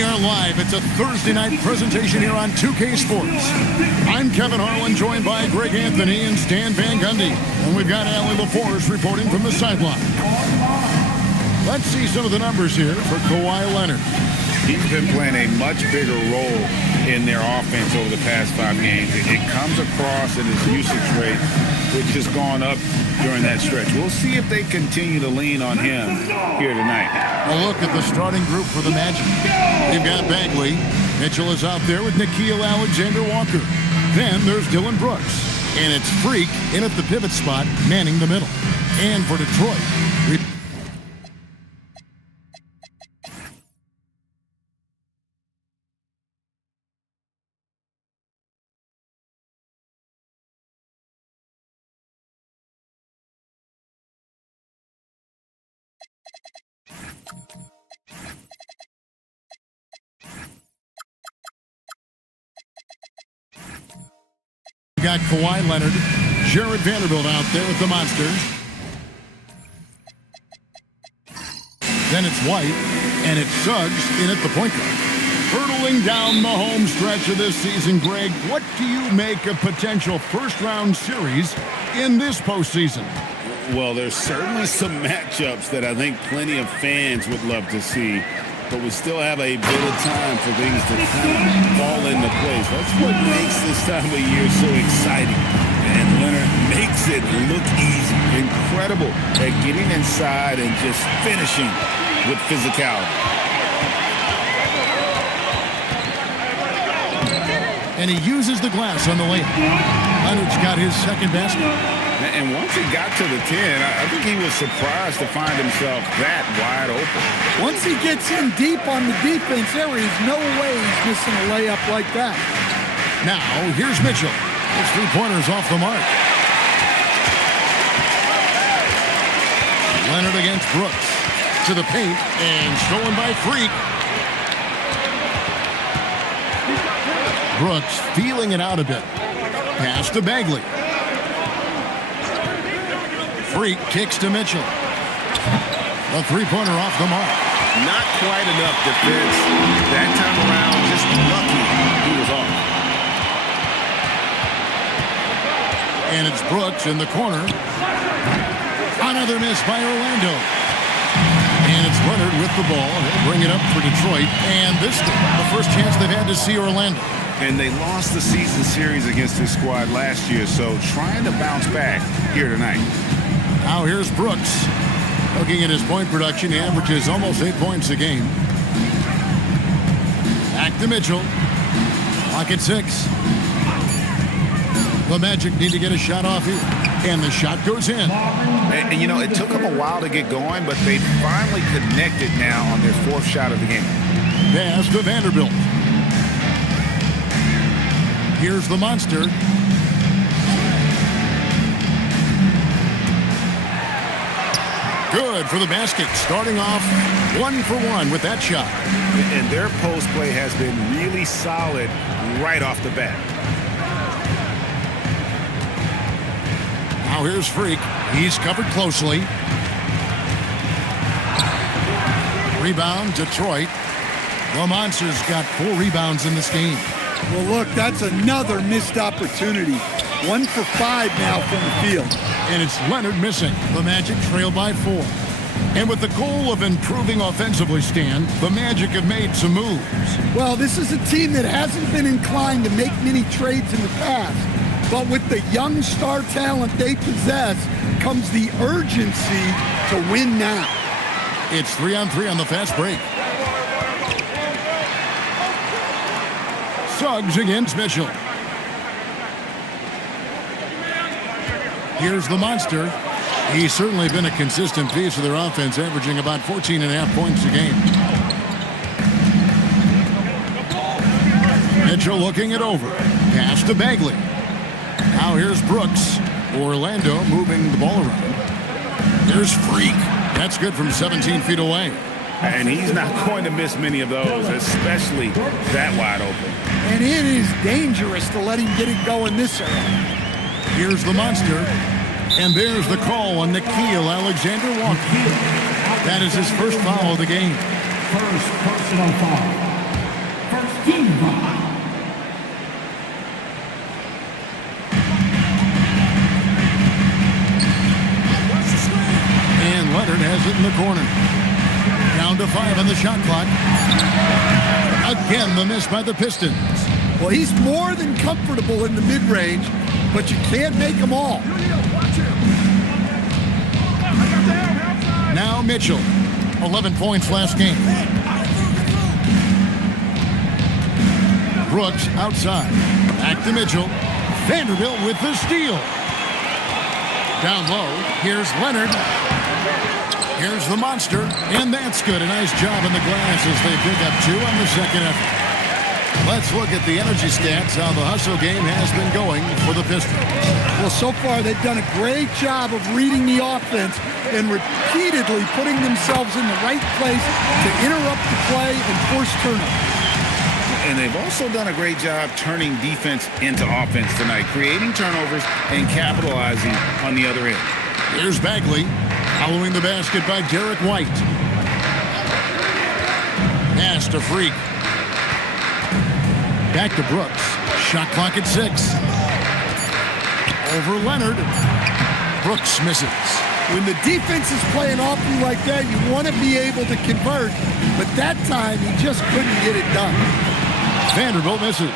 We are live. It's a Thursday night presentation here on 2K Sports. I'm Kevin Harlan, joined by Greg Anthony and Stan Van Gundy. And we've got Allie LaForce reporting from the sideline. Let's see some of the numbers here for Kawhi Leonard. He's been playing a much bigger role in their offense over the past 5 games. It comes across in his usage rate, which has gone up during that stretch. We'll see if they continue to lean on him here tonight. A look at the starting group for the Magic. They've got Bagley. Mitchell is out there with Nickeil Alexander-Walker. Then there's Dylan Brooks. And it's Freak in at the pivot spot, manning the middle. And for Detroit, we got Kawhi Leonard, Jared Vanderbilt out there with the Monster. Then it's White, and it's Suggs in at the point guard. Hurtling down the home stretch of this season, Greg, what do you make of potential first-round series in this postseason? Well, there's certainly some matchups that I think plenty of fans would love to see, but we still have a bit of time for things to kind of fall into place. That's what makes this time of year so exciting. And Leonard makes it look easy. Incredible at getting inside and just finishing with physicality. And he uses the glass on the layup. Leonard's got his second basket. And once he got to the 10, I think he was surprised to find himself that wide open. Once he gets in deep on the defense, there is no way he's missing a layup like that. Now, here's Mitchell. His three-pointers off the mark. Leonard against Brooks. To the paint, and stolen by Freak. Brooks feeling it out a bit. Pass to Bagley. Freak kicks to Mitchell. A three-pointer off the mark. Not quite enough defense. That time around, just lucky he was off. And it's Brooks in the corner. Another miss by Orlando. And it's Leonard with the ball. He'll bring it up for Detroit. And this is the first chance they've had to see Orlando. And they lost the season series against this squad last year, so trying to bounce back here tonight. Now here's Brooks. Looking at his point production, he averages almost 8 points a game. Back to Mitchell. Clock at 6. The Magic need to get a shot off here. And the shot goes in. And you know, it took them a while to get going, but they finally connected now on their 4th shot of the game. Pass to Vanderbilt. Here's the Monster. Good for the basket. Starting off 1 for 1 with that shot. And their post play has been really solid right off the bat. Now here's Freak. He's covered closely. Rebound, Detroit. The Monsters got 4 rebounds in this game. Well, look, that's another missed opportunity. 1 for 5 now from the field. And it's Leonard missing. The Magic trail by 4. And with the goal of improving offensively, Stan, the Magic have made some moves. Well, this is a team that hasn't been inclined to make many trades in the past. But with the young star talent they possess comes the urgency to win now. It's 3-on-3 on the fast break. Suggs against Mitchell. Here's the Monster. He's certainly been a consistent piece of their offense, averaging about 14.5 points a game. Mitchell looking it over. Pass to Bagley. Now here's Brooks. Orlando moving the ball around. There's Freak. That's good from 17 feet away. And he's not going to miss many of those, especially that wide open. And it is dangerous to let him get it going this early. Here's the Monster. And there's the call on Nickeil Alexander-Walker. That is his first foul of the game. First personal foul. And Leonard has it in the corner. Down to 5 on the shot clock. Again, the miss by the Pistons. Well, he's more than comfortable in the mid-range, but you can't make them all. Now Mitchell, 11 points last game. Brooks outside. Back to Mitchell. Vanderbilt with the steal. Down low, here's Leonard. Here's the monster, and that's good. A nice job in the glass as they pick up 2 on the second effort. Let's look at the energy stats, how the hustle game has been going for the Pistons. Well, so far they've done a great job of reading the offense and repeatedly putting themselves in the right place to interrupt the play and force turnovers. And they've also done a great job turning defense into offense tonight, creating turnovers and capitalizing on the other end. Here's Bagley, following the basket by Derek White. Pass to Freak. Back to Brooks. Shot clock at 6. Over Leonard. Brooks misses. When the defense is playing off you like that, you want to be able to convert, but that time he just couldn't get it done. Vanderbilt misses.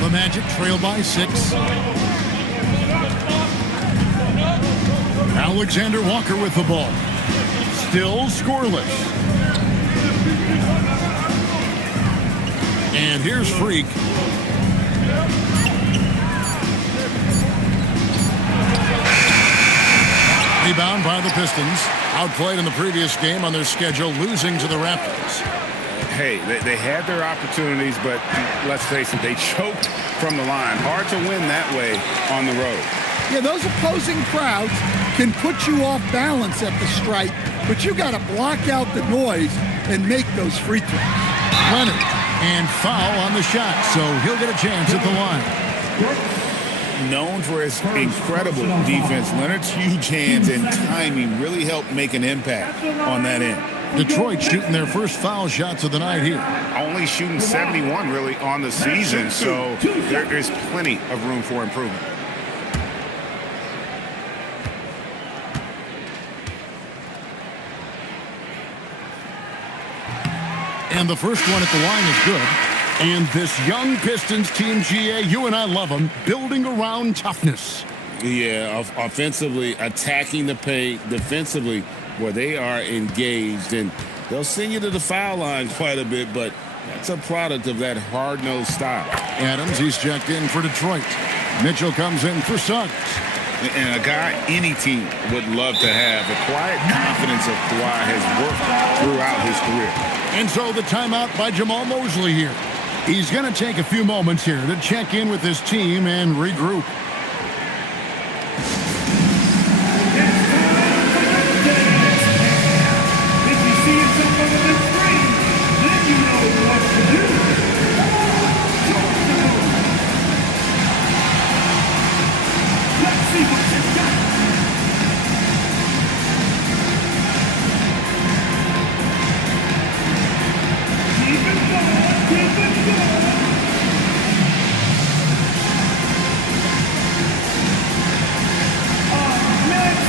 The Magic trail by 6. Alexander Walker with the ball. Still scoreless. And here's Freak. Rebound by the Pistons. Outplayed in the previous game on their schedule, losing to the Raptors. Hey, they had their opportunities, but let's face it, they choked from the line. Hard to win that way on the road. Yeah, those opposing crowds can put you off balance at the stripe, but you got to block out the noise and make those free throws. Leonard, and foul on the shot, so he'll get a chance at the line. Known for his incredible defense, Leonard's huge hands and timing really helped make an impact on that end. Detroit shooting their first foul shots of the night here. Only shooting 71 really on the season, so there is plenty of room for improvement. And the first one at the line is good. And this young Pistons team, GA, you and I love them, building around toughness. Yeah, offensively, attacking the paint, defensively, where they are engaged. And they'll send you to the foul line quite a bit, but that's a product of that hard-nosed style. Adams, he's checked in for Detroit. Mitchell comes in for Suggs. And a guy any team would love to have. The quiet confidence of Kawhi has worked throughout his career. And so the timeout by Jamal Mosley here. He's going to take a few moments here to check in with his team and regroup. If you see yourself on the screen, then you know what to do. Let's see what you got. Keep it going, keep it going. Next.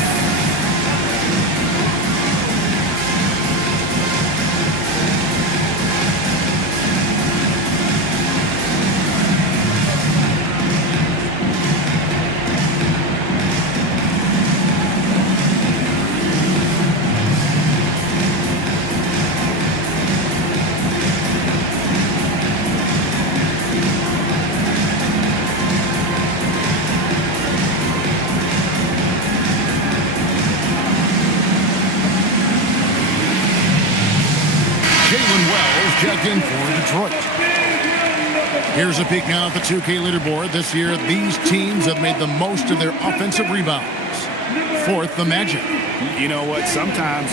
Checked in for Detroit. Here's a peek now at the 2K leaderboard. This year, these teams have made the most of their offensive rebounds. Fourth, the Magic. You know what? Sometimes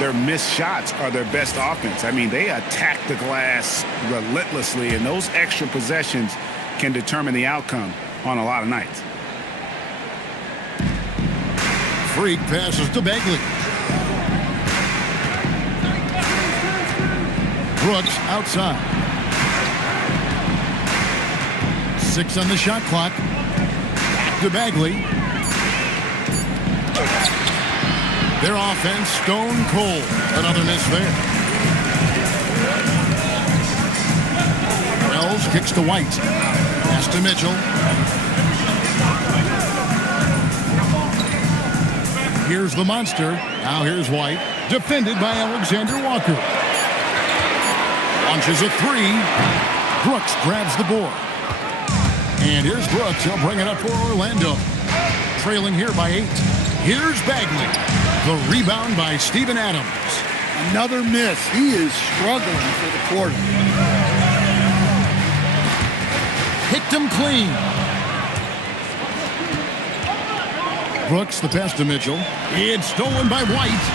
their missed shots are their best offense. I mean, they attack the glass relentlessly, and those extra possessions can determine the outcome on a lot of nights. Freak passes to Bagley. Brooks outside. 6 on the shot clock. Back to Bagley. Their offense stone cold. Another miss there. Wells kicks to White. Pass to Mitchell. Here's the monster. Now here's White. Defended by Alexander Walker. Launches a 3. Brooks grabs the board. And here's Brooks. He'll bring it up for Orlando. Trailing here by 8. Here's Bagley. The rebound by Steven Adams. Another miss. He is struggling for the quarter. Hit them clean. Brooks, the pass to Mitchell. It's stolen by White.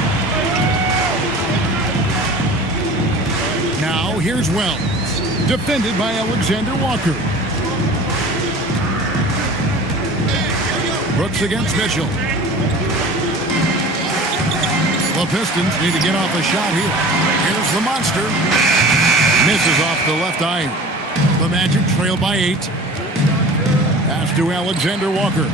Now here's Wells. Defended by Alexander Walker. Brooks against Mitchell. The Pistons need to get off a shot here. Here's the monster. Misses off the left iron. The Magic trail by 8. Pass to Alexander Walker.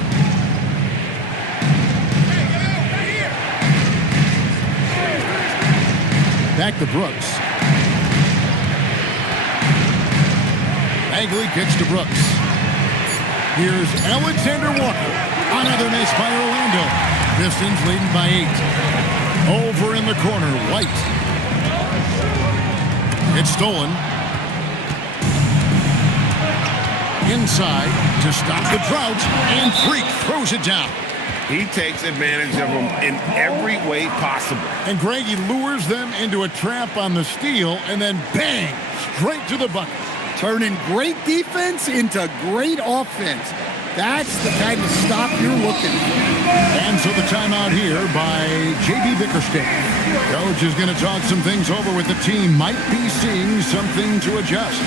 Back to Brooks. Bagley kicks to Brooks. Here's Alexander Walker. Another miss by Orlando. Pistons leading by 8. Over in the corner, White. It's stolen. Inside to stop the drought, and Freak throws it down. He takes advantage of them in every way possible. And Greg, he lures them into a trap on the steal, and then bang, straight to the bucket. Turning great defense into great offense. That's the kind of stop you're looking for. And so the timeout here by J.B. Bickerstaff. Coach is going to talk some things over with the team. Might be seeing something to adjust.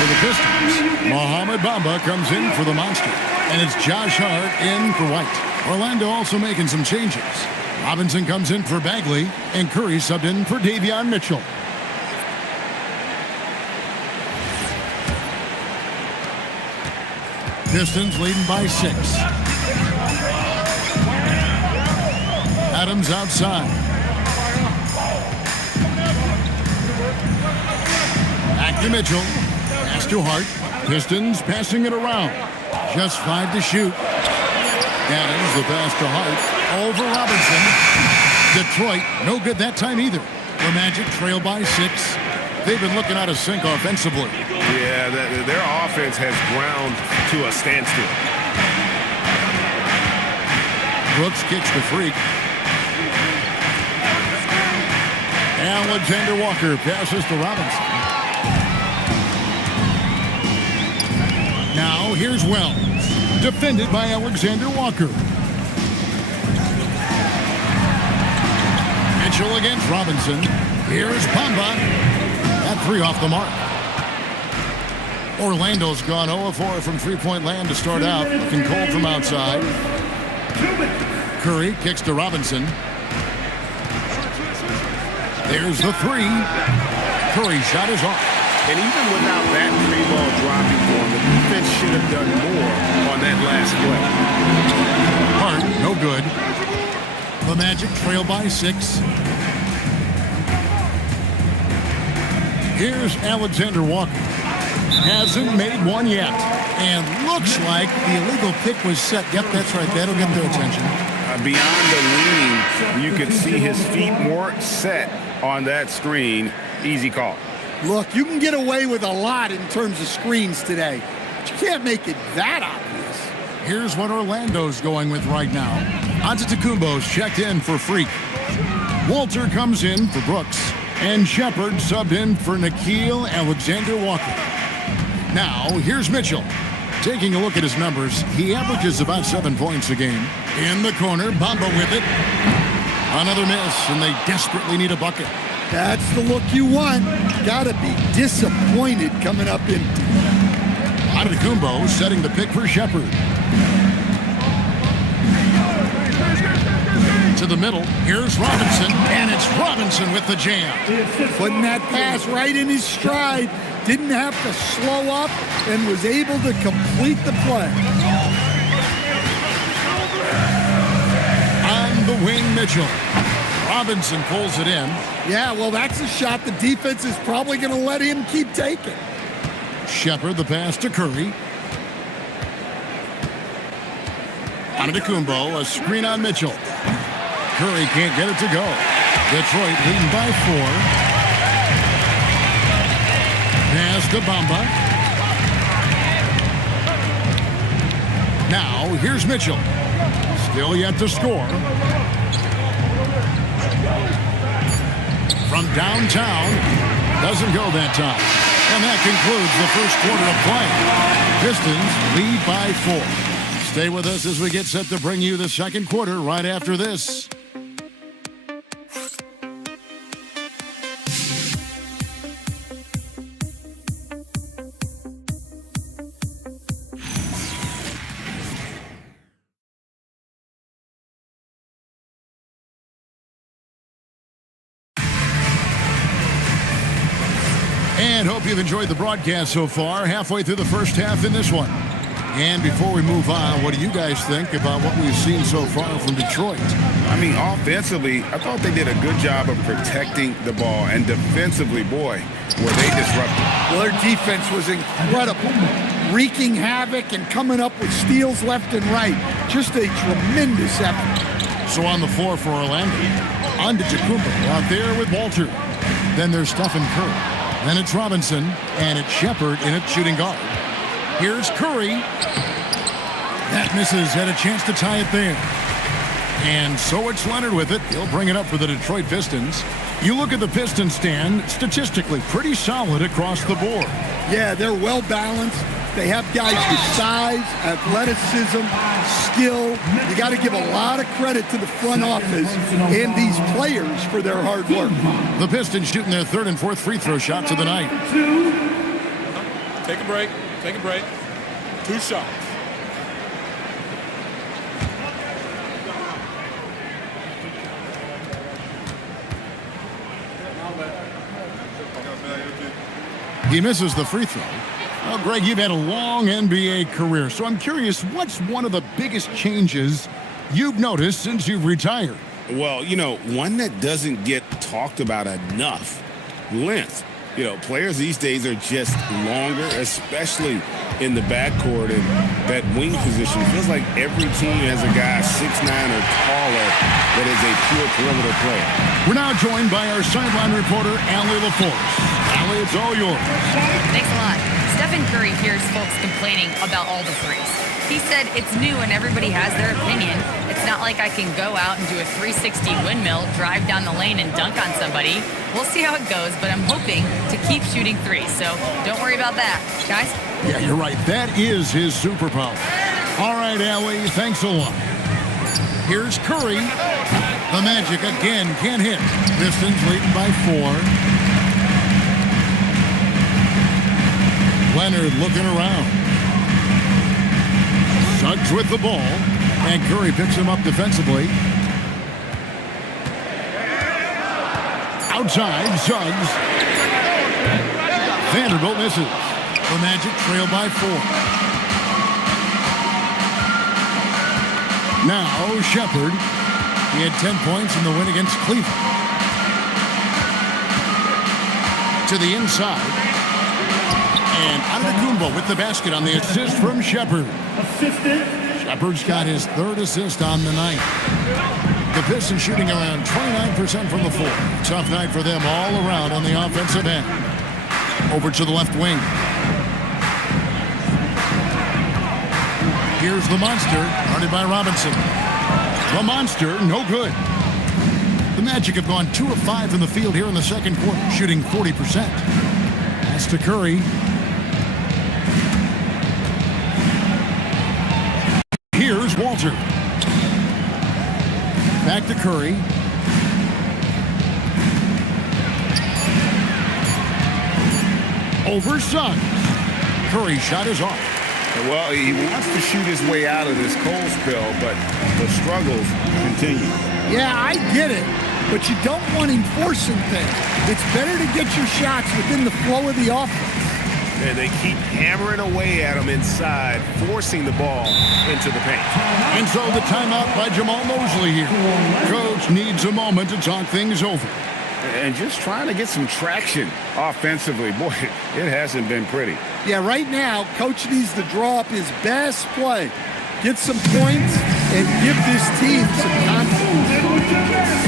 For the Pistons, Mohamed Bamba comes in for the Monster. And it's Josh Hart in for White. Orlando also making some changes. Robinson comes in for Bagley, and Curry subbed in for Davion Mitchell. Pistons leading by 6. Adams outside. Back to Mitchell. Pass to Hart. Pistons passing it around. Just 5 to shoot. Adams, the pass to Hart. Over Robinson. Detroit, no good that time either. The Magic trail by 6. They've been looking out of sync offensively. Yeah, their offense has ground to a standstill. Brooks kicks the Freak. Alexander Walker passes to Robinson. Now here's Wells. Defended by Alexander Walker. Mitchell against Robinson. Here's Bamba. That 3 off the mark. Orlando's gone 0-4 from three-point land to start out. Looking cold from outside. Curry kicks to Robinson. There's the 3. Curry shot is off. And even without that 3-ball dropping for him, the defense should have done more on that last play. Hart, no good. The Magic trail by 6. Here's Alexander Walker. Hasn't made one yet. And looks like the illegal pick was set. Yep, that's right. That'll get their attention. beyond the leaning, you could see his feet more set on that screen. Easy call. Look, you can get away with a lot in terms of screens today, but you can't make it that obvious. Here's what Orlando's going with right now. Antetokounmpo's checked in for Freak. Walter comes in for Brooks. And Shepard subbed in for Nickeil Alexander-Walker. Now, here's Mitchell. Taking a look at his numbers, he averages about 7 points a game. In the corner, Bamba with it. Another miss, and they desperately need a bucket. That's the look you want. Gotta be disappointed coming up empty. Antetokounmpo setting the pick for Shepard. To the middle, here's Robinson, and it's Robinson with the jam. Putting that pass right in his stride. Didn't have to slow up and was able to complete the play. On the wing, Mitchell. Robinson pulls it in. Yeah, well, that's a shot the defense is probably going to let him keep taking. Shepard, the pass to Curry. Antetokounmpo, a screen on Mitchell. Curry can't get it to go. Detroit leading by 4. Pass to Bamba. Now, here's Mitchell. Still yet to score. From downtown. Doesn't go that time. And that concludes the first quarter of play. Pistons lead by 4. Stay with us as we get set to bring you the second quarter right after this. And hope you've enjoyed the broadcast so far. Halfway through the first half in this one. And before we move on, what do you guys think about what we've seen so far from Detroit? I mean, offensively, I thought they did a good job of protecting the ball. And defensively, boy, were they disruptive. Well, their defense was incredible. Wreaking havoc and coming up with steals left and right. Just a tremendous effort. So on the floor for Orlando, Antetokounmpo out there with Walter. Then there's Stephen Curry. Then it's Robinson, and it's Shepard in at shooting guard. Here's Curry. That misses, had a chance to tie it there. And so it's Leonard with it. He'll bring it up for the Detroit Pistons. You look at the Pistons stand, statistically pretty solid across the board. Yeah, they're well balanced. They have guys with size, athleticism, skill. You got to give a lot of credit to the front office and these players for their hard work. The Pistons shooting their third and fourth free throw shots of the night. Take a break. Take a break. 2 shots. He misses the free throw. Well, Greg, you've had a long NBA career, so I'm curious, what's one of the biggest changes you've noticed since you've retired? Well, you know, one that doesn't get talked about enough, length. You know, players these days are just longer, especially in the backcourt, and that wing position. Feels like every team has a guy 6'9" or taller that is a pure perimeter player. We're now joined by our sideline reporter, Allie LaForce. Allie, it's all yours. Thanks a lot. Stephen Curry hears folks complaining about all the threes. He said it's new and everybody has their opinion. It's not like I can go out and do a 360 windmill, drive down the lane and dunk on somebody. We'll see how it goes, but I'm hoping to keep shooting threes, so don't worry about that. Guys? Yeah, you're right. That is his superpower. All right, Allie, thanks a lot. Here's Curry. The Magic again can't hit. Pistons leading by 4. Leonard looking around. Suggs with the ball. And Curry picks him up defensively. Outside, Suggs. Vanderbilt misses. The Magic trail by 4. Now, Shepard. He had 10 points in the win against Cleveland. To the inside. And Antetokounmpo with the basket on the assist from Shepard. Assistant. Shepard's got his third assist on the night. The Pistons shooting around 29% from the floor. Tough night for them all around on the offensive end. Over to the left wing. Here's the monster, guarded by Robinson. The monster, no good. The Magic have gone 2 of 5 from the field here in the second quarter, shooting 40%. Pass to Curry. Here's Walter. Back to Curry. Over Suggs. Curry's shot is off. Well, he wants to shoot his way out of this cold spell, but the struggles continue. Yeah, I get it, but you don't want him forcing things. It's better to get your shots within the flow of the offense. And they keep hammering away at him inside, forcing the ball into the paint. And so the timeout by Jamal Mosley here. Coach needs a moment to talk things over. And just trying to get some traction offensively. Boy, it hasn't been pretty. Yeah, right now, Coach needs to draw up his best play, get some points, and give this team some confidence.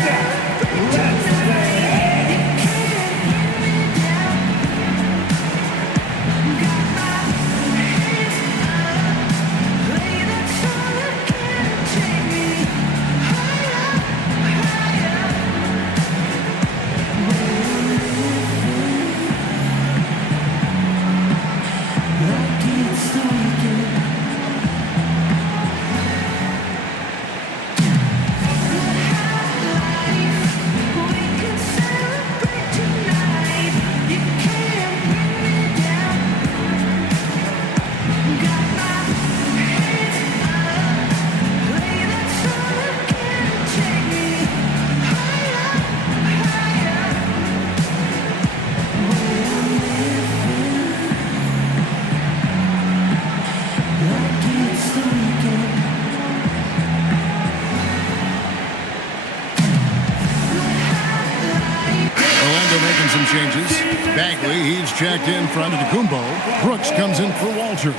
Some changes. Bagley, he's checked in front of Kumbo. Brooks comes in for Walter.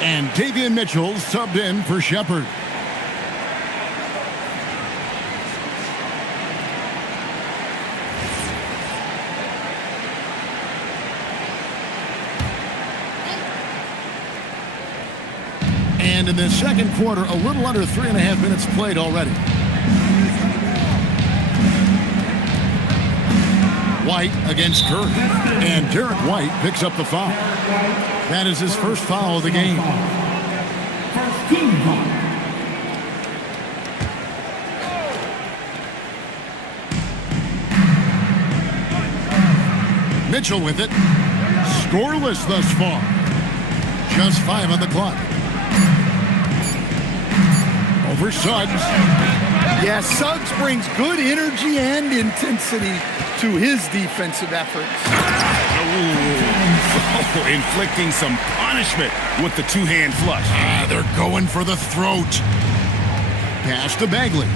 And Davion Mitchell subbed in for Shepard. And in the second quarter, a little under 3.5 minutes played already. White against Curry. And Derek White picks up the foul. That is his first foul of the game. First team foul. Mitchell with it. Scoreless thus far. Just 5 on the clock. Over Suggs. Yeah, Suggs brings good energy and intensity to his defensive efforts. Oh, inflicting some punishment with the two-hand flush. They're going for the throat. Pass to Bagley.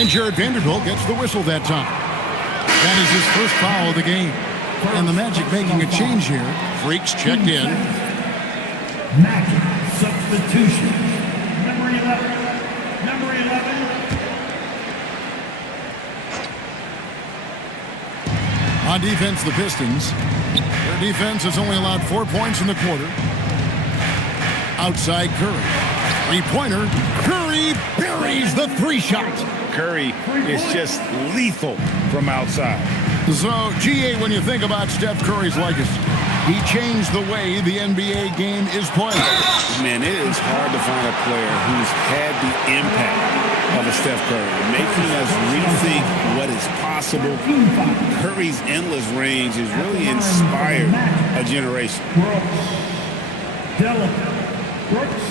And Jared Vanderbilt gets the whistle that time. That is his first foul of the game. And the Magic making a change here. Freaks checked in. Magic substitution. Number 11. Number 11. On defense, the Pistons. Their defense has only allowed 4 points in the quarter. Outside Curry. Three-pointer. Curry buries the three-shot. Curry is just lethal from outside. So, GA, when you think about Steph Curry's legacy, he changed the way the NBA game is played. Man, it is hard to find a player who's had the impact of a Steph Curry, making us rethink what is possible. Curry's endless range has really inspired a generation. Brooks.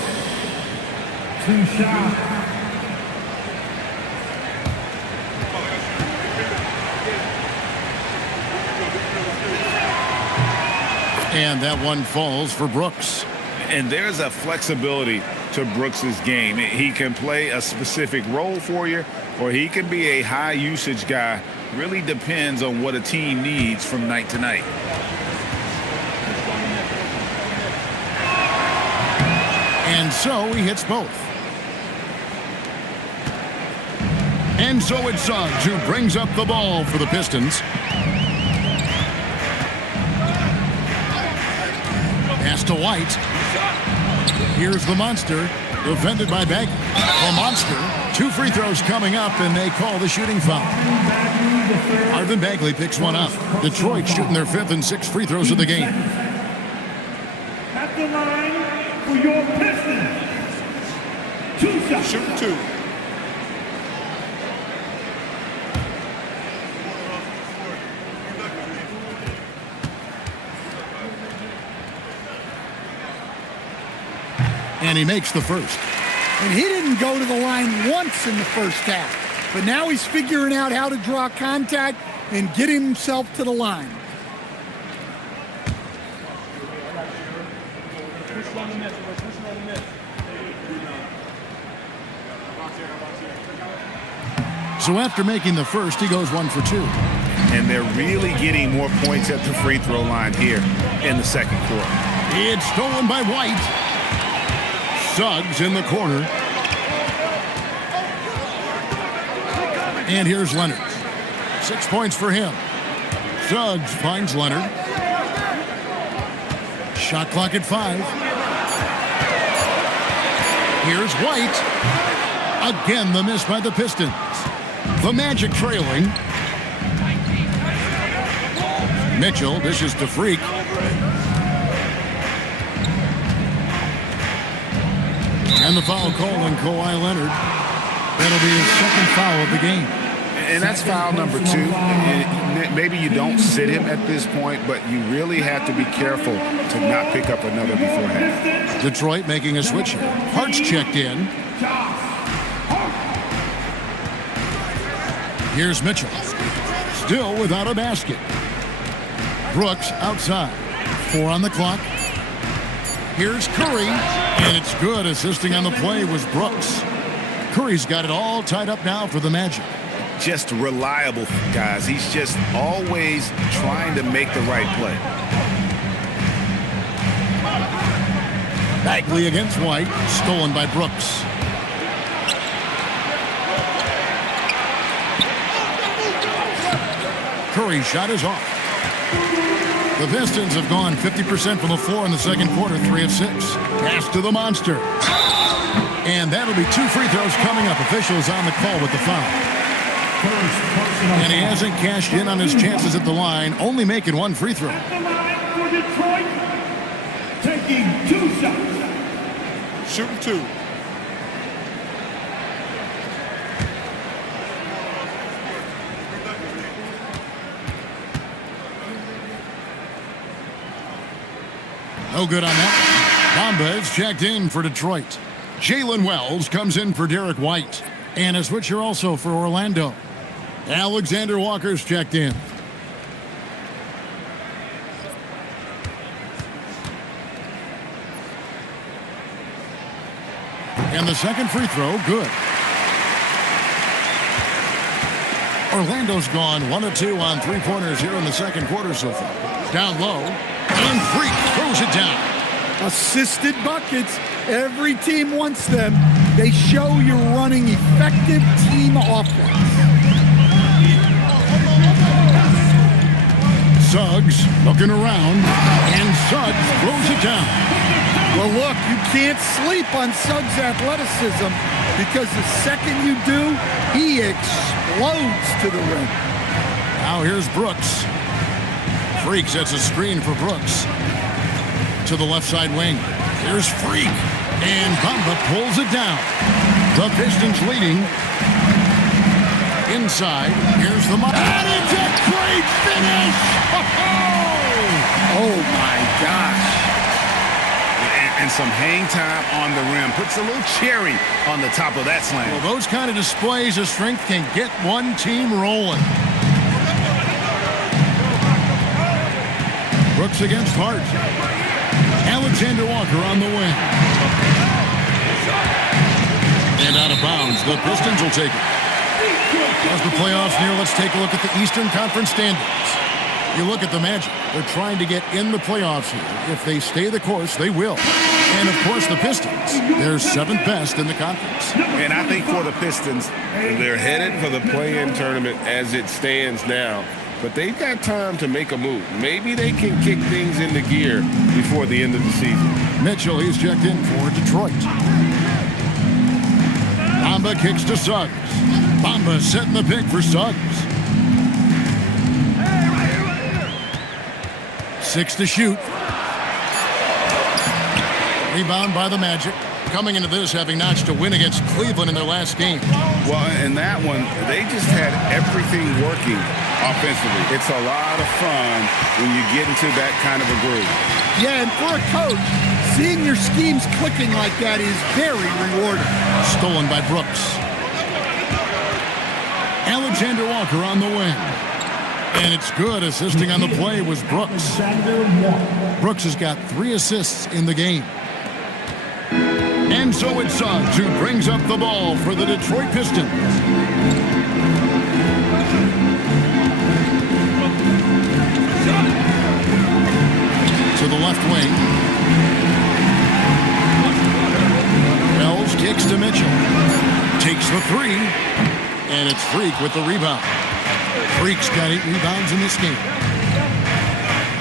2 shots. And that one falls for Brooks. And there's a flexibility to Brooks's game. He can play a specific role for you, or he can be a high-usage guy. Really depends on what a team needs from night to night. And so he hits both. And so it's Suggs who brings up the ball for the Pistons. Pass to White. Here's the monster, defended by Bagley. The monster, 2 free throws coming up, and they call the shooting foul. Marvin Bagley picks one up. Detroit shooting their 5th and 6th free throws of the game. At the line for your Pistons. 2 shots. Shoot 2. And he makes the first. And he didn't go to the line once in the first half. But now he's figuring out how to draw contact and get himself to the line. So after making the first, he goes 1 for 2. And they're really getting more points at the free throw line here in the second quarter. It's stolen by White. Suggs in the corner. And here's Leonard. 6 points for him. Suggs finds Leonard. Shot clock at 5. Here's White. Again, the miss by the Pistons. The Magic trailing. Mitchell dishes to Freak. And the foul called on Kawhi Leonard. That'll be his second foul of the game. And that's foul number 2. And maybe you don't sit him at this point, but you really have to be careful to not pick up another beforehand. Detroit making a switch here. Hart's checked in. Here's Mitchell. Still without a basket. Brooks outside. 4 on the clock. Here's Curry. And it's good. Assisting on the play was Brooks. Curry's got it all tied up now for the Magic. Just reliable, guys. He's just always trying to make the right play. Bagley against White. Stolen by Brooks. Curry's shot is off. The Pistons have gone 50% from the floor in the second quarter, 3 of 6. Pass to the monster. And that'll be 2 free throws coming up. Officials on the call with the foul. And he hasn't cashed in on his chances at the line, only making 1 free throw. At the line for Detroit. Taking 2 shots. Shooting 2. No good on that. Bamba is checked in for Detroit. Jalen Wells comes in for Derek White. And a switcher also for Orlando. Alexander Walker's checked in. And the second free throw, good. Orlando's gone 1 of 2 on 3-pointers here in the second quarter so far. Down low. And Freak throws it down. Assisted buckets. Every team wants them. They show you're running effective team offense. Suggs looking around, and Suggs throws it down. Well, look, you can't sleep on Suggs' athleticism because the second you do, he explodes to the rim. Now here's Brooks. Freak sets a screen for Brooks. To the left side wing. Here's Freak. And Bamba pulls it down. The Pistons leading. Inside. Here's the... And it's a great finish! Oh, my gosh. And some hang time on the rim. Puts a little cherry on the top of that slam. Well, those kind of displays of strength can get one team rolling. Brooks against Hart. Alexander Walker on the wing. And out of bounds. The Pistons will take it. As the playoffs near, let's take a look at the Eastern Conference standings. You look at the Magic. They're trying to get in the playoffs here. If they stay the course, they will. And, of course, the Pistons. They're 7th best in the conference. And I think for the Pistons, they're headed for the play-in tournament as it stands now. But they've got time to make a move. Maybe they can kick things into gear before the end of the season. Mitchell, he's checked in for Detroit. Bamba kicks to Suggs. Bamba setting the pick for Suggs. 6 to shoot. Rebound by the Magic. Coming into this having notched a win against Cleveland in their last game. Well, in that one, they just had everything working offensively. It's a lot of fun when you get into that kind of a groove. Yeah, and for a coach, seeing your schemes clicking like that is very rewarding. Stolen by Brooks. Alexander Walker on the wing. And it's good. Assisting on the play was Brooks. Brooks has got 3 assists in the game. And so it's Suggs who brings up the ball for the Detroit Pistons. To the left wing. Wells kicks to Mitchell. Takes the 3. And it's Freak with the rebound. Freak's got 8 rebounds in this game.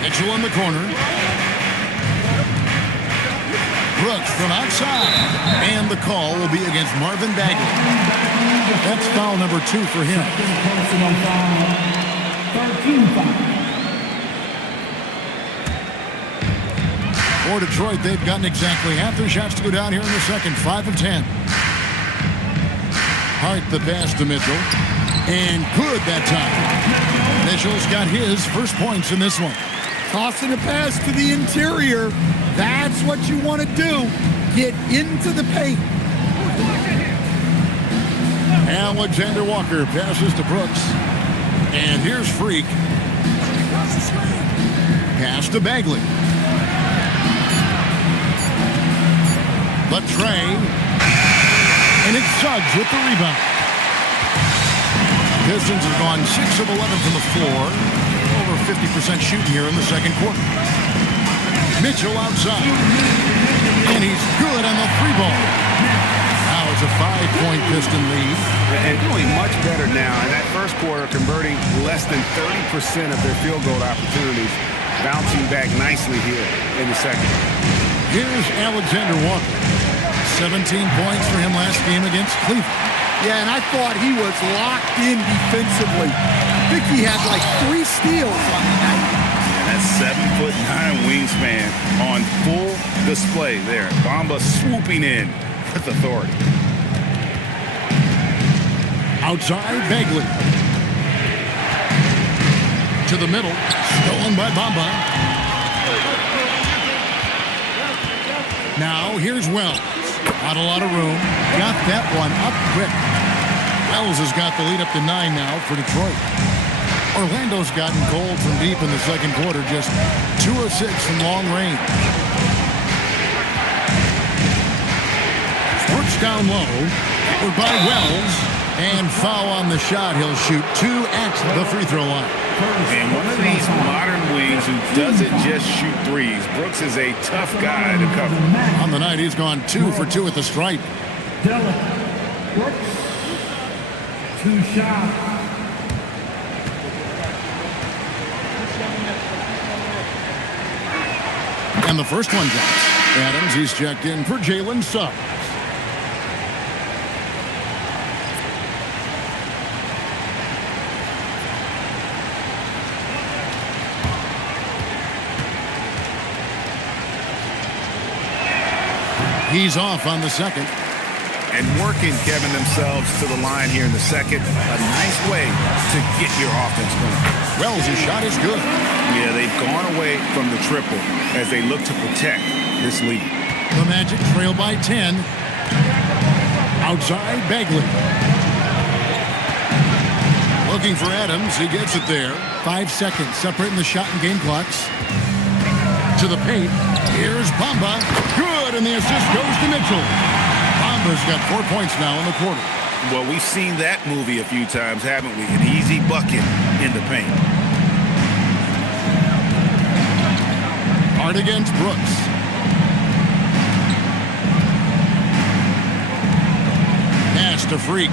Mitchell in the corner. Brooks from outside. And the call will be against Marvin Bagley. That's foul number 2 for him. For Detroit, they've gotten exactly half their shots to go down here in the second. 5 of 10. Hart the pass to Mitchell. And good that time. Mitchell's got his first points in this one. Tossing a pass to the interior. That's what you want to do. Get into the paint. Alexander Walker passes to Brooks. And here's Freak. Pass to Bagley. The tray. And it's Suggs with the rebound. Pistons have gone 6 of 11 from the floor. Over 50% shooting here in the second quarter. Mitchell outside. And he's good on the 3-ball. Now it's a 5-point Piston lead. And doing much better now in that first quarter, converting less than 30% of their field goal opportunities, bouncing back nicely here in the second. Here's Alexander Walker. 17 points for him last game against Cleveland. Yeah, and I thought he was locked in defensively. I think he had like 3 steals on the night. And that 7'9" wingspan on full display there. Bamba swooping in with authority. Outside, Bagley. To the middle. Stolen by Bamba. Now, here's Wells. Not a lot of room. Got that one up quick. Wells has got the lead up to 9 now for Detroit. Orlando's gotten cold from deep in the second quarter. Just 2 of 6 from long range. Works down low. Forward by Wells. And foul on the shot. He'll shoot 2 at the free throw line. And one of these modern wings who doesn't just shoot threes. Brooks is a tough guy to cover. On the night, he's gone 2 for 2 at the stripe. Brooks, 2 shots. And the first one drops. Adams, he's checked in for Jalen Suggs. He's off on the second. And working, Kevin, themselves to the line here in the second. A nice way to get your offense going. Wells' shot is good. Yeah, they've gone away from the triple as they look to protect this lead. The Magic trail by 10. Outside, Bagley. Looking for Adams. He gets it there. 5 seconds separating the shot and game clocks. To the paint. Here's Bamba. Good, and the assist goes to Mitchell. Bamba's got 4 points now in the quarter. Well, we've seen that movie a few times, haven't we? An easy bucket in the paint. Hard against Brooks. pass to Freak.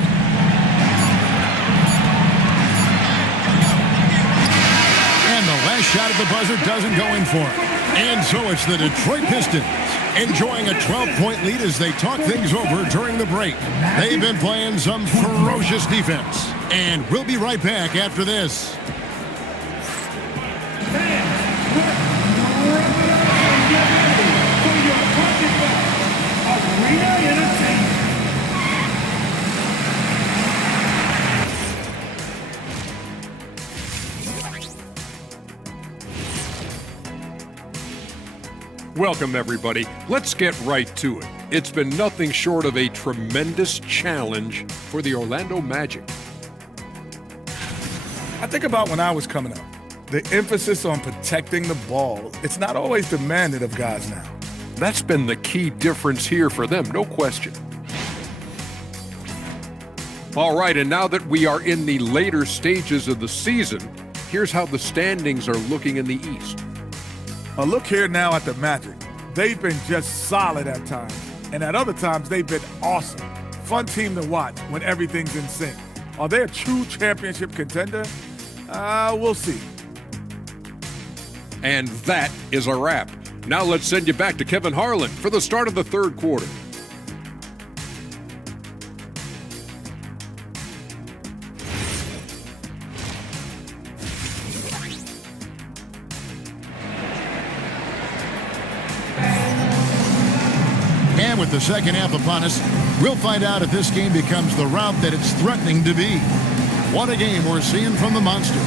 And the last shot at the buzzer doesn't go in for him. And so it's the Detroit Pistons enjoying a 12-point lead as they talk things over during the break. They've been playing some ferocious defense. And we'll be right back after this. Welcome, everybody. Let's get right to it. It's been nothing short of a tremendous challenge for the Orlando Magic. I think about when I was coming up, the emphasis on protecting the ball. It's not always demanded of guys now. That's been the key difference here for them, no question. All right, and now that we are in the later stages of the season, here's how the standings are looking in the East. A look here now at the Magic. They've been just solid at times, and at other times they've been awesome. Fun team to watch when everything's in sync. Are they a true championship contender? We'll see. And that is a wrap. Now let's send you back to Kevin Harlan for the start of the third quarter. And with the second half upon us, we'll find out if this game becomes the rout that it's threatening to be. What a game we're seeing from the Monster.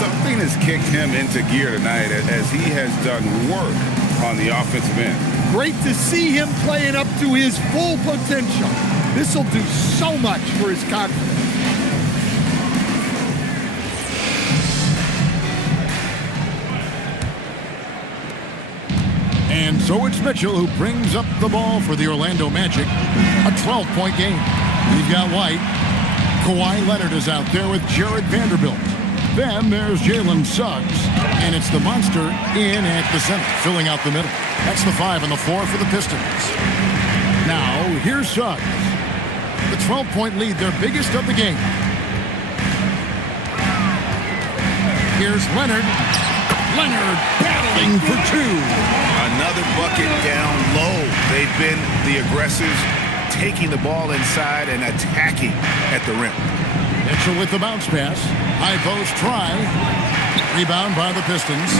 Something has kicked him into gear tonight as he has done work on the offensive end. Great to see him playing up to his full potential. This will do so much for his confidence. And so it's Mitchell who brings up the ball for the Orlando Magic. A 12-point game. We've got White. Kawhi Leonard is out there with Jared Vanderbilt. Then there's Jalen Suggs. And it's the Monster in at the center, filling out the middle. That's the 5 on the floor for the Pistons. Now, here's Suggs. The 12-point lead, their biggest of the game. Here's Leonard. Leonard battling for two. Another bucket down low. They've been the aggressors, taking the ball inside and attacking at the rim. Mitchell with the bounce pass. High post try. Rebound by the Pistons.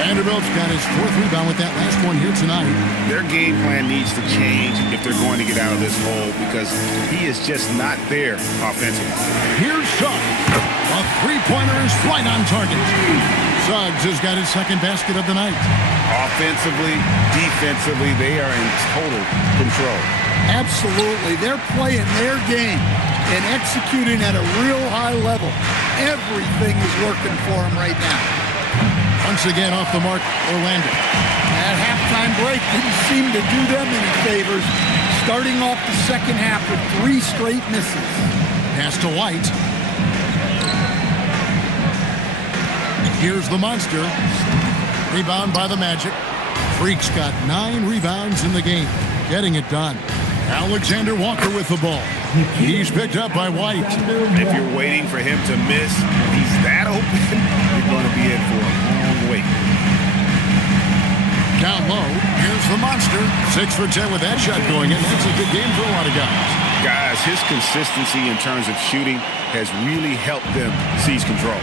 Vanderbilt's got his 4th rebound with that last one here tonight. Their game plan needs to change if they're going to get out of this hole because he is just not there offensively. Here's Suggs. A three-pointer is right on target. Suggs has got his second basket of the night. Offensively, defensively, they are in total control. Absolutely. They're playing their game and executing at a real high level. Everything is working for them right now. Once again off the mark, Orlando. That halftime break didn't seem to do them any favors. Starting off the second half with 3 straight misses. Pass to White. Here's the Monster. Rebound by the Magic. Freak's got 9 rebounds in the game. Getting it done. Alexander Walker with the ball. He's picked up by White. If you're waiting for him to miss, he's that open, you're going to be in for a long wait. Down low, here's the Monster. 6 for 10 with that shot going in. That's a good game for a lot of guys. Guys, his consistency in terms of shooting has really helped them seize control.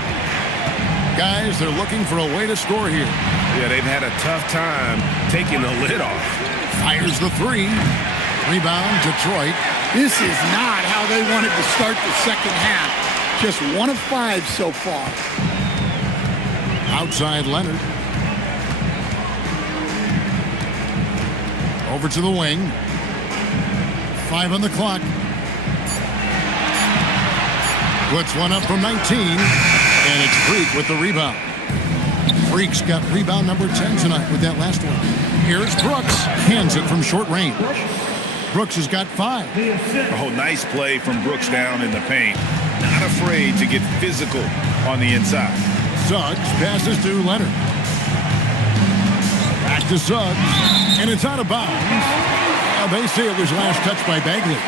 Guys, they're looking for a way to score here. Yeah, they've had a tough time taking the lid off. Fires the 3. Rebound, Detroit. This is not how they wanted to start the second half. Just 1 of 5 so far. Outside Leonard. Over to the wing. 5 on the clock. Puts one up from 19. And it's Freak with the rebound. Freak's got rebound number 10 tonight with that last one. Here's Brooks. Hands it from short range. Brooks has got 5. Oh, nice play from Brooks down in the paint. Not afraid to get physical on the inside. Suggs passes to Leonard. Back to Suggs. And it's out of bounds. They say it was last touched by Bagley.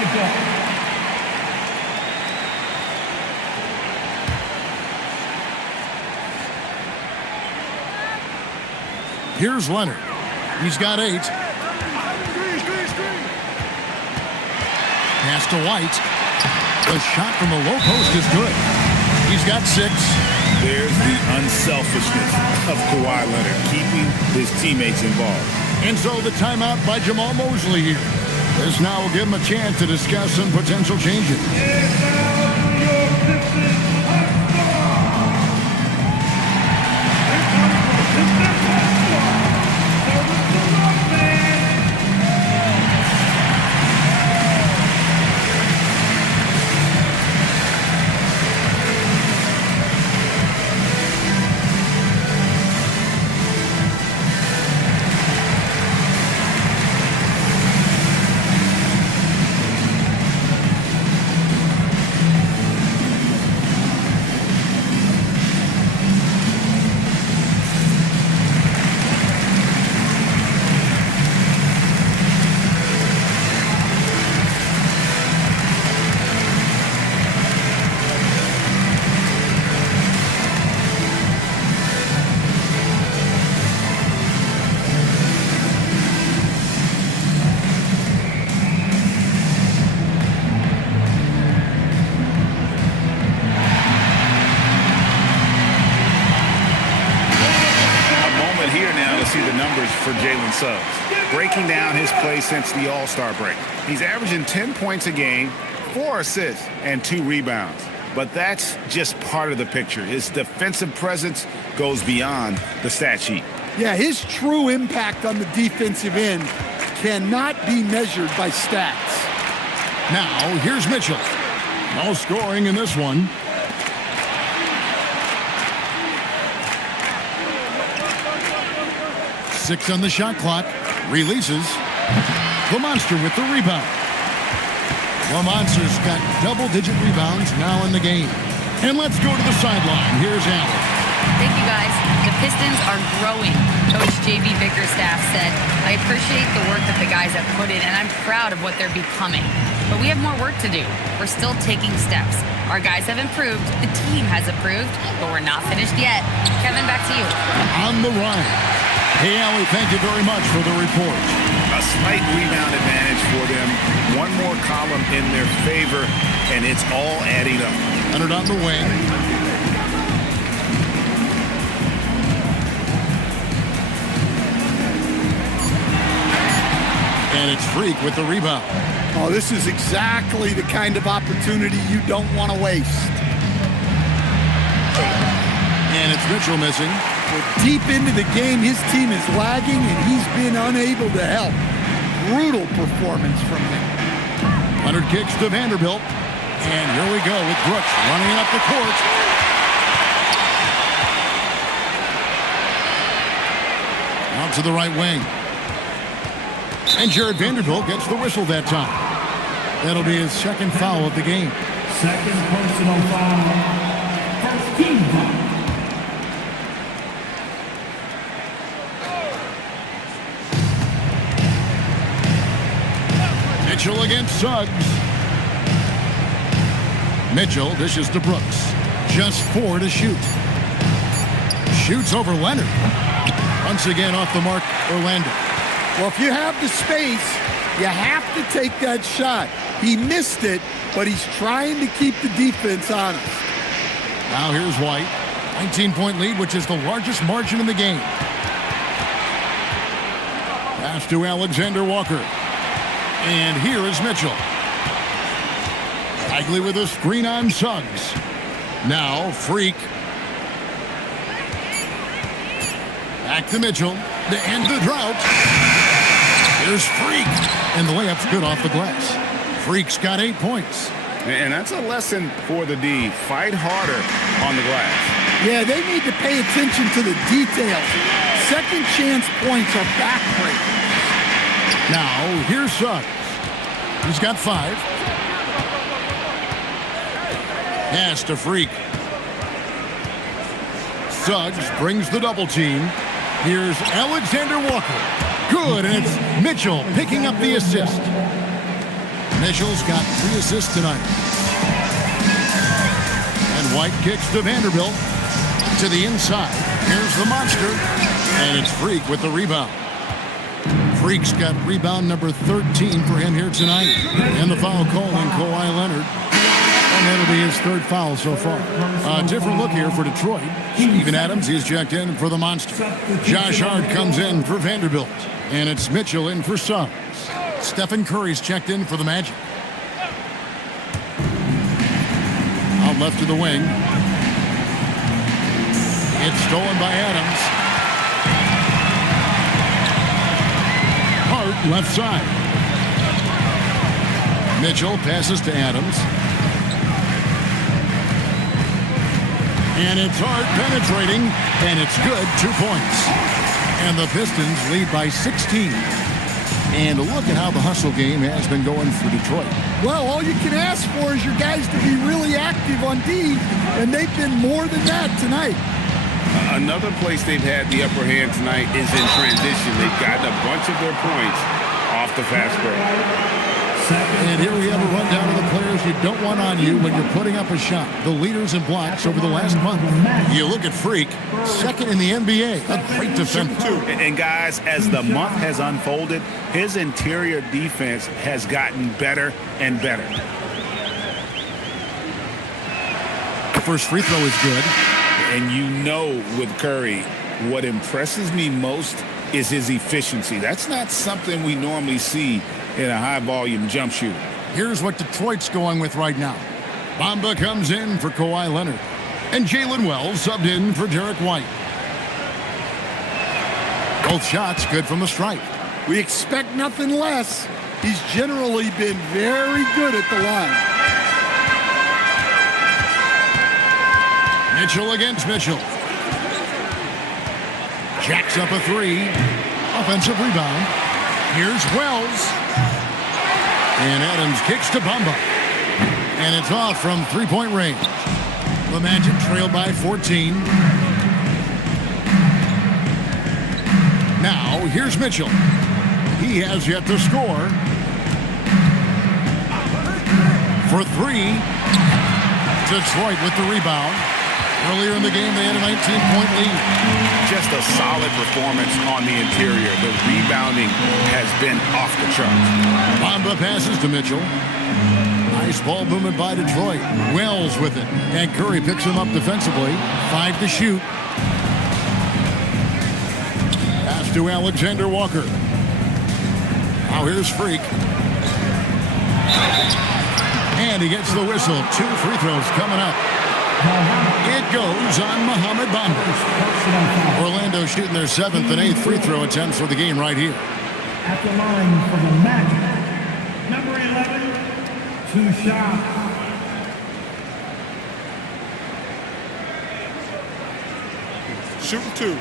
Here's Leonard. He's got 8. Pass to White. The shot from the low post is good. He's got 6. There's the unselfishness of Kawhi Leonard, keeping his teammates involved. And so the timeout by Jamal Mosley here. This now will give him a chance to discuss some potential changes. For Jalen Suggs, breaking down his play since the All-Star break. He's averaging 10 points a game, 4 assists, and 2 rebounds. But that's just part of the picture. His defensive presence goes beyond the stat sheet. Yeah, his true impact on the defensive end cannot be measured by stats. Now, here's Mitchell. No scoring in this one. Six on the shot clock. Releases. The Monster with the rebound. The Monster's got double-digit rebounds now in the game. And let's go to the sideline. Here's Allen. Thank you, guys. The Pistons are growing. Coach J.B. Bickerstaff said, I appreciate the work that the guys have put in, and I'm proud of what they're becoming. But we have more work to do. We're still taking steps. Our guys have improved. The team has improved, but we're not finished yet. Kevin, back to you. On the run. Hey, Allie, thank you very much for the report. A slight rebound advantage for them. One more column in their favor, and it's all adding up. Leonard on the wing. And it's Freak with the rebound. Oh, this is exactly the kind of opportunity you don't want to waste. And it's Mitchell missing. Deep into the game, his team is lagging, and he's been unable to help. Brutal performance from him. Leonard kicks to Vanderbilt. And here we go with Brooks running up the court. Out to the right wing. And Jared Vanderbilt gets the whistle that time. That'll be his second foul of the game. Second personal foul. First team foul. Mitchell against Suggs. Mitchell dishes to Brooks. Just 4 to shoot. Shoots over Leonard. Once again off the mark, Orlando. Well, if you have the space, you have to take that shot. He missed it, but he's trying to keep the defense honest. Now here's White. 19-point lead, which is the largest margin in the game. Pass to Alexander Walker. And here is Mitchell. Bagley with a screen on Suggs. Now Freak. Back to Mitchell. To end the drought. Here's Freak. And the layup's good off the glass. Freak's got 8 points. And that's a lesson for the D. Fight harder on the glass. Yeah, they need to pay attention to the details. Second chance points are backbreakers. Now, here's Suggs. He's got 5. Pass to Freak. Suggs brings the double team. Here's Alexander Walker. Good, and it's Mitchell picking up the assist. Mitchell's got 3 assists tonight. And White kicks to Vanderbilt to the inside. Here's the monster, and it's Freak with the rebound. Freak's got rebound number 13 for him here tonight. And the foul call on Kawhi Leonard. And that'll be his third foul so far. A different look here for Detroit. Steven Adams, he's checked in for the monster. Josh Hart comes in for Vanderbilt. And it's Mitchell in for Suggs. Stephen Curry's checked in for the Magic. Out left to the wing. It's stolen by Adams. Hart left side. Mitchell passes to Adams. And it's Hart penetrating, and it's good, 2 points. And the Pistons lead by 16. And look at how the hustle game has been going for Detroit. Well, all you can ask for is your guys to be really active on D, and they've been more than that tonight. Another place they've had the upper hand tonight is in transition. They've gotten a bunch of their points off the fast break. And here we have a rundown of the players you don't want on you when you're putting up a shot. The leaders in blocks over the last month. You look at Freak, second in the NBA. A great defender. And guys, as the month has unfolded, his interior defense has gotten better and better. The first free throw is good. And you know with Curry, what impresses me most is his efficiency. That's not something we normally see in a high-volume jump shooter. Here's what Detroit's going with right now. Bamba comes in for Kawhi Leonard. And Jalen Wells subbed in for Derek White. Both shots good from the stripe. We expect nothing less. He's generally been very good at the line. Mitchell against Mitchell. Jacks up a three. Offensive rebound. Here's Wells. And Adams kicks to Bamba. And it's off from three-point range. The Magic trail by 14. Now, here's Mitchell. He has yet to score. For three. Detroit with the rebound. Earlier in the game, they had a 19-point lead. Just a solid performance on the interior. The rebounding has been off the charts. Bamba passes to Mitchell. Nice ball movement by Detroit. Wells with it. And Curry picks him up defensively. 5 to shoot. Pass to Alexander Walker. Now here's Freak. And he gets the whistle. 2 free throws coming up. It goes on Mohamed Bamba. Orlando shooting their 7th and 8th free throw attempts for the game right here. At the line for the Magic, number 11, 2 shots. Shooting 2.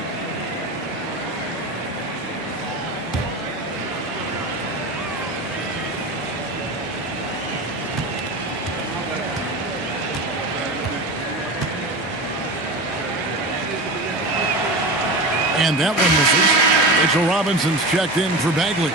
And that one misses. Mitchell Robinson's checked in for Bagley.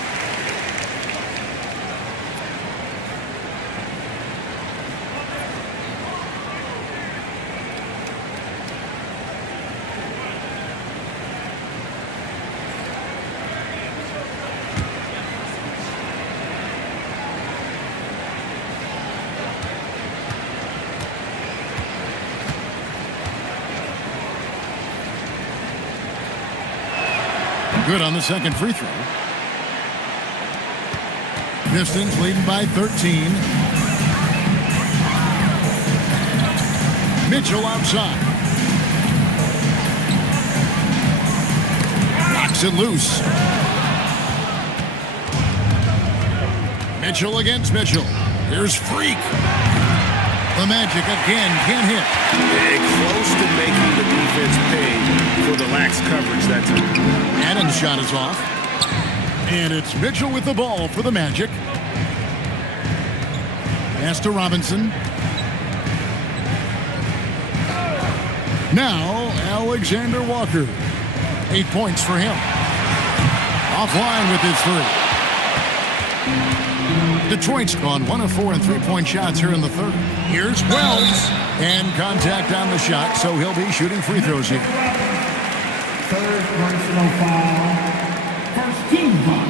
Good on the second free throw. Pistons leading by 13. Mitchell outside. Knocks it loose. Mitchell against Mitchell. Here's Freak. The Magic again can't hit. Close to making the defense pay for the lax coverage that time. Adams' shot is off. And it's Mitchell with the ball for the Magic. Pass to Robinson. Now, Alexander Walker. 8 points for him. Offline with his 3. Detroit's gone 1 of 4 in three-point shots here in the third. Here's Wells. And contact on the shot, so he'll be shooting free throws here. Third personal foul. First team foul.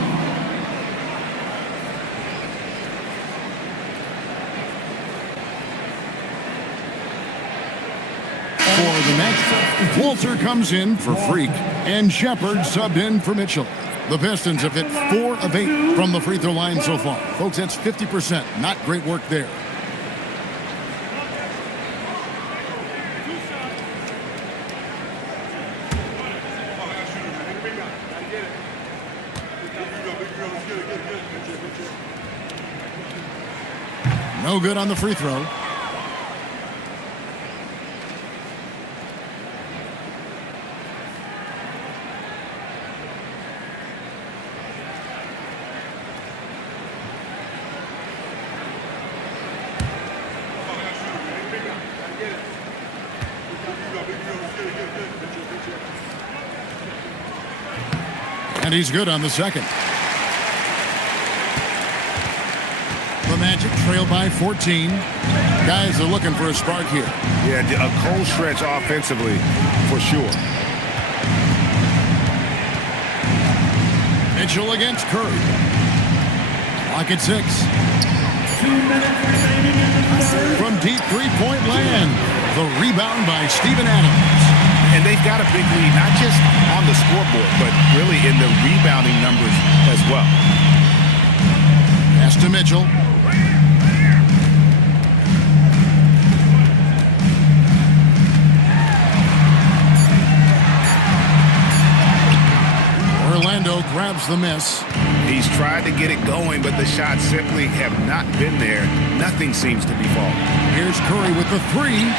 For the next, Walter comes in for Freak, and Shepard subbed in for Mitchell. The Pistons have hit 4 of 8 from the free throw line so far. Folks, that's 50%. Not great work there. No good on the free throw. And he's good on the second. The Magic trail by 14. Guys are looking for a spark here. Yeah, a cold stretch offensively for sure. Mitchell against Curry. Clock at 6. 2 minutes remaining in the third. From deep three-point land. The rebound by Steven Adams. And they've got a big lead, not just on the scoreboard, but really in the rebounding numbers as well. Pass to Mitchell. Orlando grabs the miss. He's tried to get it going, but the shots simply have not been there. Nothing seems to be falling. Here's Curry with the 3.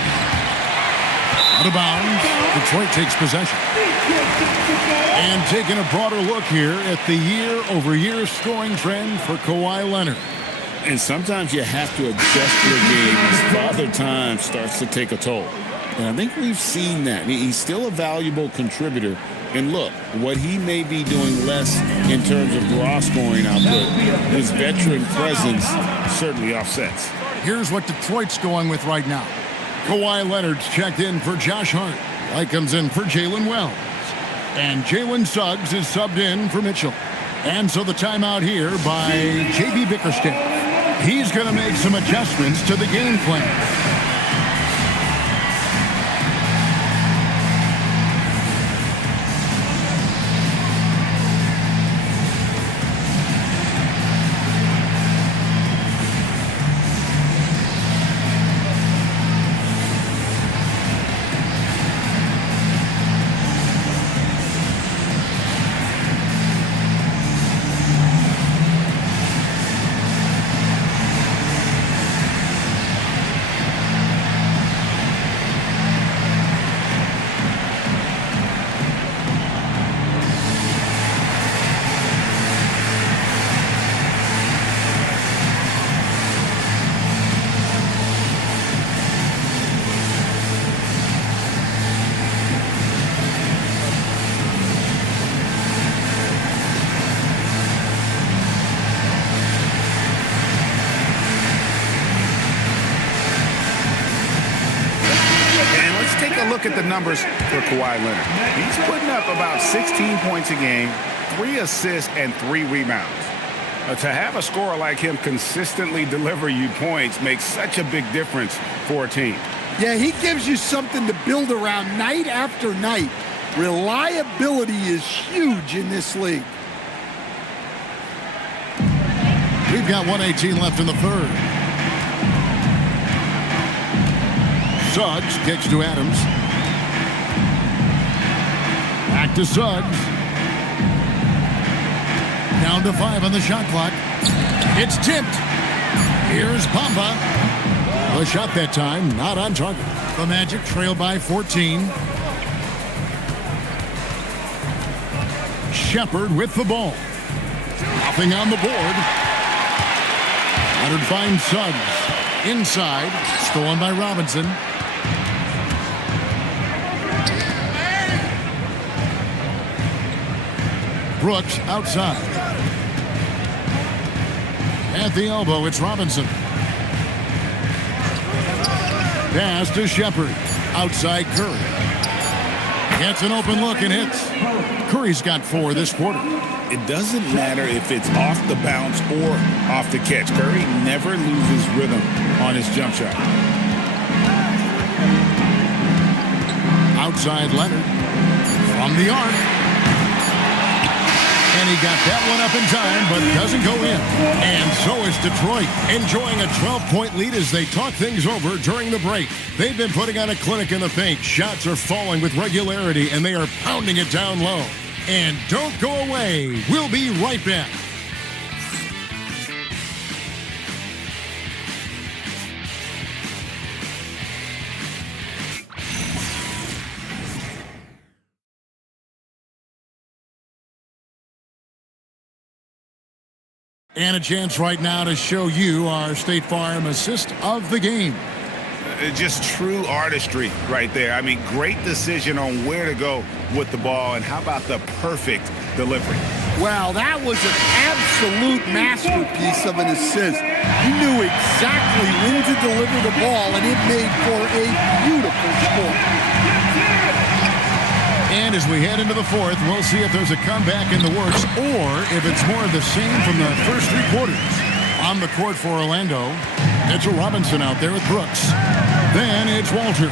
Out of bounds. Detroit takes possession. And taking a broader look here at the year-over-year scoring trend for Kawhi Leonard. And sometimes you have to adjust your game as Father Time starts to take a toll. And I think we've seen that. He's still a valuable contributor. And look, what he may be doing less in terms of raw scoring output, his veteran presence certainly offsets. Here's what Detroit's going with right now. Kawhi Leonard's checked in for Josh Hart. White comes in for Jalen Wells. And Jalen Suggs is subbed in for Mitchell. And so the timeout here by J.B. Bickerstaff. He's going to make some adjustments to the game plan. Look at the numbers for Kawhi Leonard. He's putting up about 16 points a game, 3 assists, and 3 rebounds. To have a scorer like him consistently deliver you points makes such a big difference for a team. Yeah, he gives you something to build around night after night. Reliability is huge in this league. We've got 1:18 left in the third. Suggs kicks to Adams. Back to Suggs. Down to 5 on the shot clock. It's tipped. Here's Bamba. The shot that time, not on target. The Magic trail by 14. Shepard with the ball. Nothing on the board. Leonard finds Suggs. Inside. Stolen by Robinson. Brooks outside. At the elbow, it's Robinson. Pass to Shepard. Outside Curry. Gets an open look and hits. Curry's got 4 this quarter. It doesn't matter if it's off the bounce or off the catch. Curry never loses rhythm on his jump shot. Outside Leonard from the arc. And he got that one up in time, but doesn't go in. And so is Detroit, enjoying a 12-point lead as they talk things over during the break. They've been putting on a clinic in the paint. Shots are falling with regularity, and they are pounding it down low. And don't go away. We'll be right back. And a chance right now to show you our State Farm assist of the game. Just true artistry right there. I mean, great decision on where to go with the ball, and how about the perfect delivery? Well, that was an absolute masterpiece of an assist. He knew exactly when to deliver the ball, and it made for a beautiful score. And as we head into the fourth, we'll see if there's a comeback in the works or if it's more of the same from the first 3 quarters. On the court for Orlando, Mitchell Robinson out there with Brooks. Then it's Walter.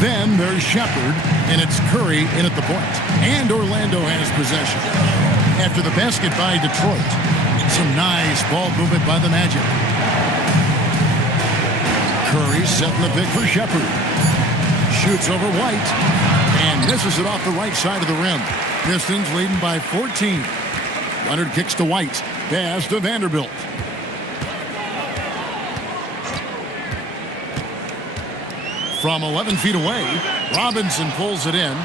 Then there's Shepard, and it's Curry in at the point. And Orlando has possession. After the basket by Detroit, some nice ball movement by the Magic. Curry setting the pick for Shepard. Shoots over White. And misses it off the right side of the rim. Pistons leading by 14. Leonard kicks to White. Pass to Vanderbilt. From 11 feet away, Robinson pulls it in.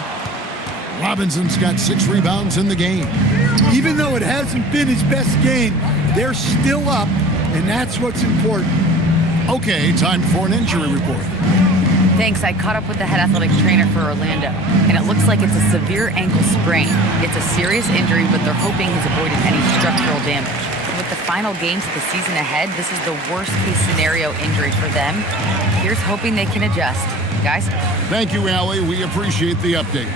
Robinson's got 6 rebounds in the game. Even though it hasn't been his best game, they're still up, and that's what's important. Okay, time for an injury report. Thanks. I caught up with the head athletic trainer for Orlando, and it looks like it's a severe ankle sprain. It's a serious injury, but they're hoping he's avoided any structural damage. With the final games of the season ahead, this is the worst-case scenario injury for them. Here's hoping they can adjust. Guys? Thank you, Allie. We appreciate the update.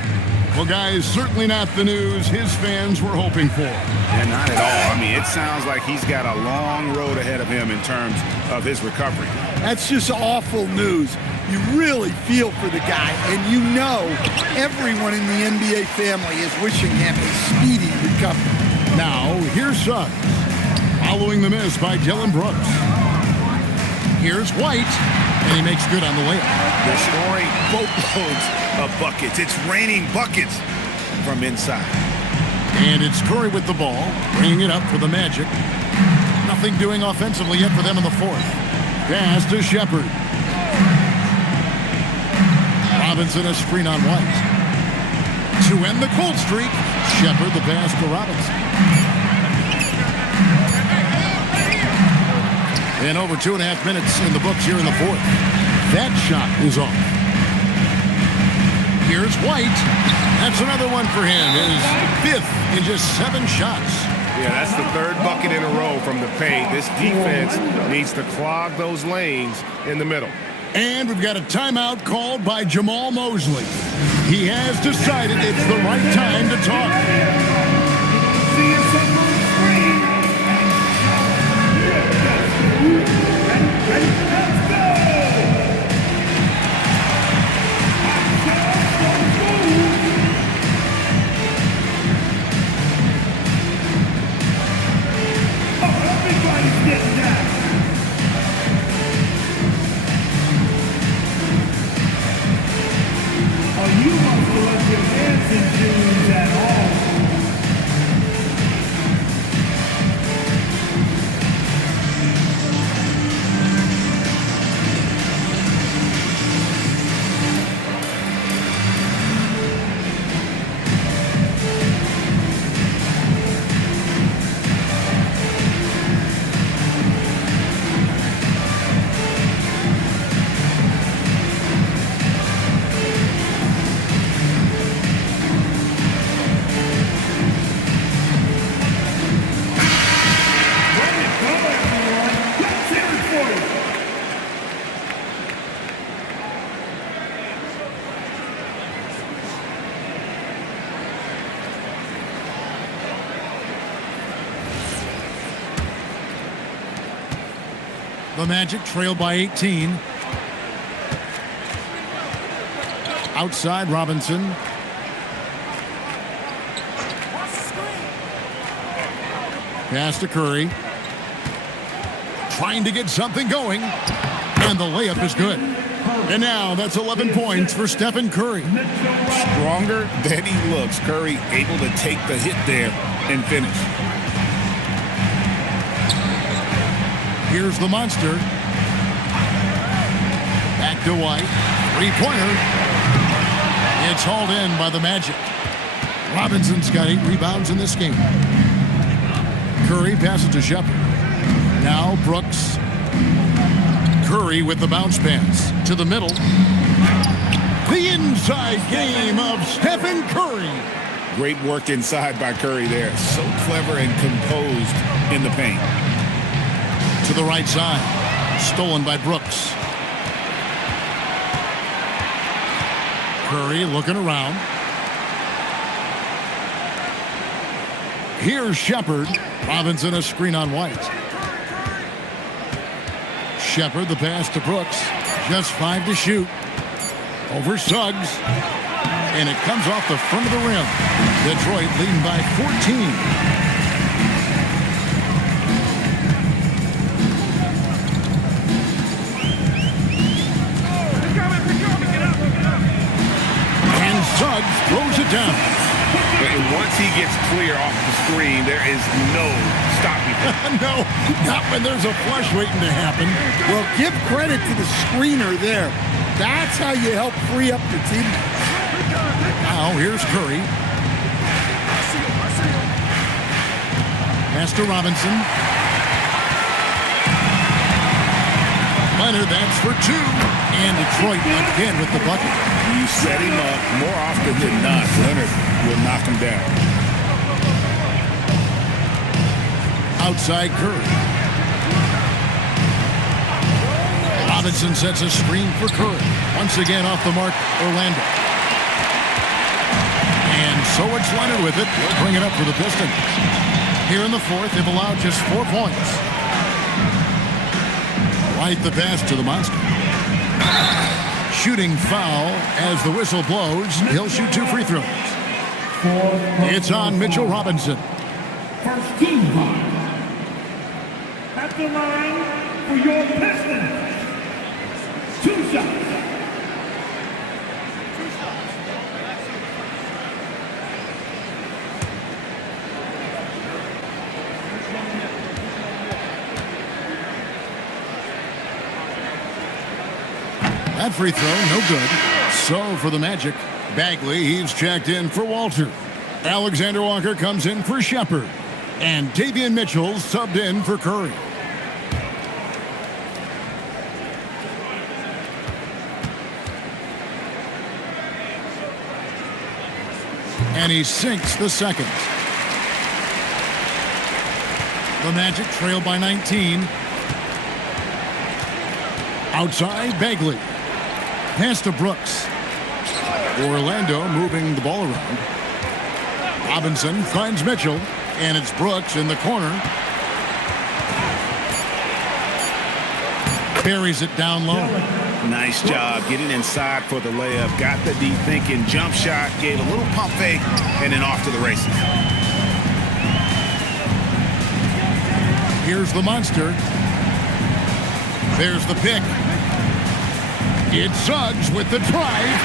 Well, guys, certainly not the news his fans were hoping for. Yeah, not at all. I mean, it sounds like he's got a long road ahead of him in terms of his recovery. That's just awful news. You really feel for the guy, and you know everyone in the NBA family is wishing him a speedy recovery. Now, here's Suggs, following the miss by Dylan Brooks. Here's White, and he makes good on the layup. They're scoring boatloads of buckets. It's raining buckets from inside. And it's Curry with the ball, bringing it up for the Magic. Nothing doing offensively yet for them in the fourth. Pass to Shepard. Robinson a screen on White. To end the cold streak, Shepard the pass to Robinson. And over 2.5 minutes in the books here in the fourth. That shot is off. Here's White. That's another one for him. His 5th in just 7 shots. Yeah, that's the 3rd bucket in a row from the paint. This defense needs to clog those lanes in the middle. And we've got a timeout called by Jamal Mosley. He has decided it's the right time to talk. You must have left your dancing shoes at home. The Magic trail by 18. Outside, Robinson. Pass to Curry. Trying to get something going. And the layup is good. And now that's 11 points for Stephen Curry. Stronger than he looks. Curry able to take the hit there and finish. Here's the monster. Back to White. Three-pointer. It's hauled in by the Magic. Robinson's got 8 rebounds in this game. Curry passes to Shepard. Now Brooks. Curry with the bounce pass to the middle. The inside game of Stephen Curry. Great work inside by Curry there. So clever and composed in the paint. To the right side. Stolen by Brooks. Curry looking around. Here's Shepard. Robinson a screen on White. Shepard the pass to Brooks. Just 5 to shoot. Over Suggs. And it comes off the front of the rim. Detroit leading by 14. Suggs throws it down. And once he gets clear off the screen, there is no stopping him. No, not when there's a flush waiting to happen. Well, give credit to the screener there. That's how you help free up your teammates. Now here's Curry. Pass to Robinson. Leonard, that's for 2. And Detroit again with the bucket. You set him up more often than not. Leonard will knock him down. Outside Curry. Robinson sets a screen for Curry. Once again off the mark, Orlando. And so it's Leonard with it. We'll bring it up for the Pistons. Here in the fourth, they've allowed just 4 points. White the pass to the monster. Shooting foul as the whistle blows. He'll shoot 2 free throws. It's on Mitchell Robinson. First team foul. At the line for your Pistons. 2 shots. That free throw, no good. So for the Magic, Bagley, he's checked in for Walter. Alexander Walker comes in for Shepard. And Davion Mitchell subbed in for Curry. And he sinks the second. The Magic trail by 19. Outside, Bagley. Pass to Brooks. Orlando moving the ball around. Robinson finds Mitchell, and it's Brooks in the corner. Buries it down low. Nice job getting inside for the layup. Got the deep thinking jump shot, gave a little pump fake, and then off to the races. Here's the monster. There's the pick. It's Suggs with the drive.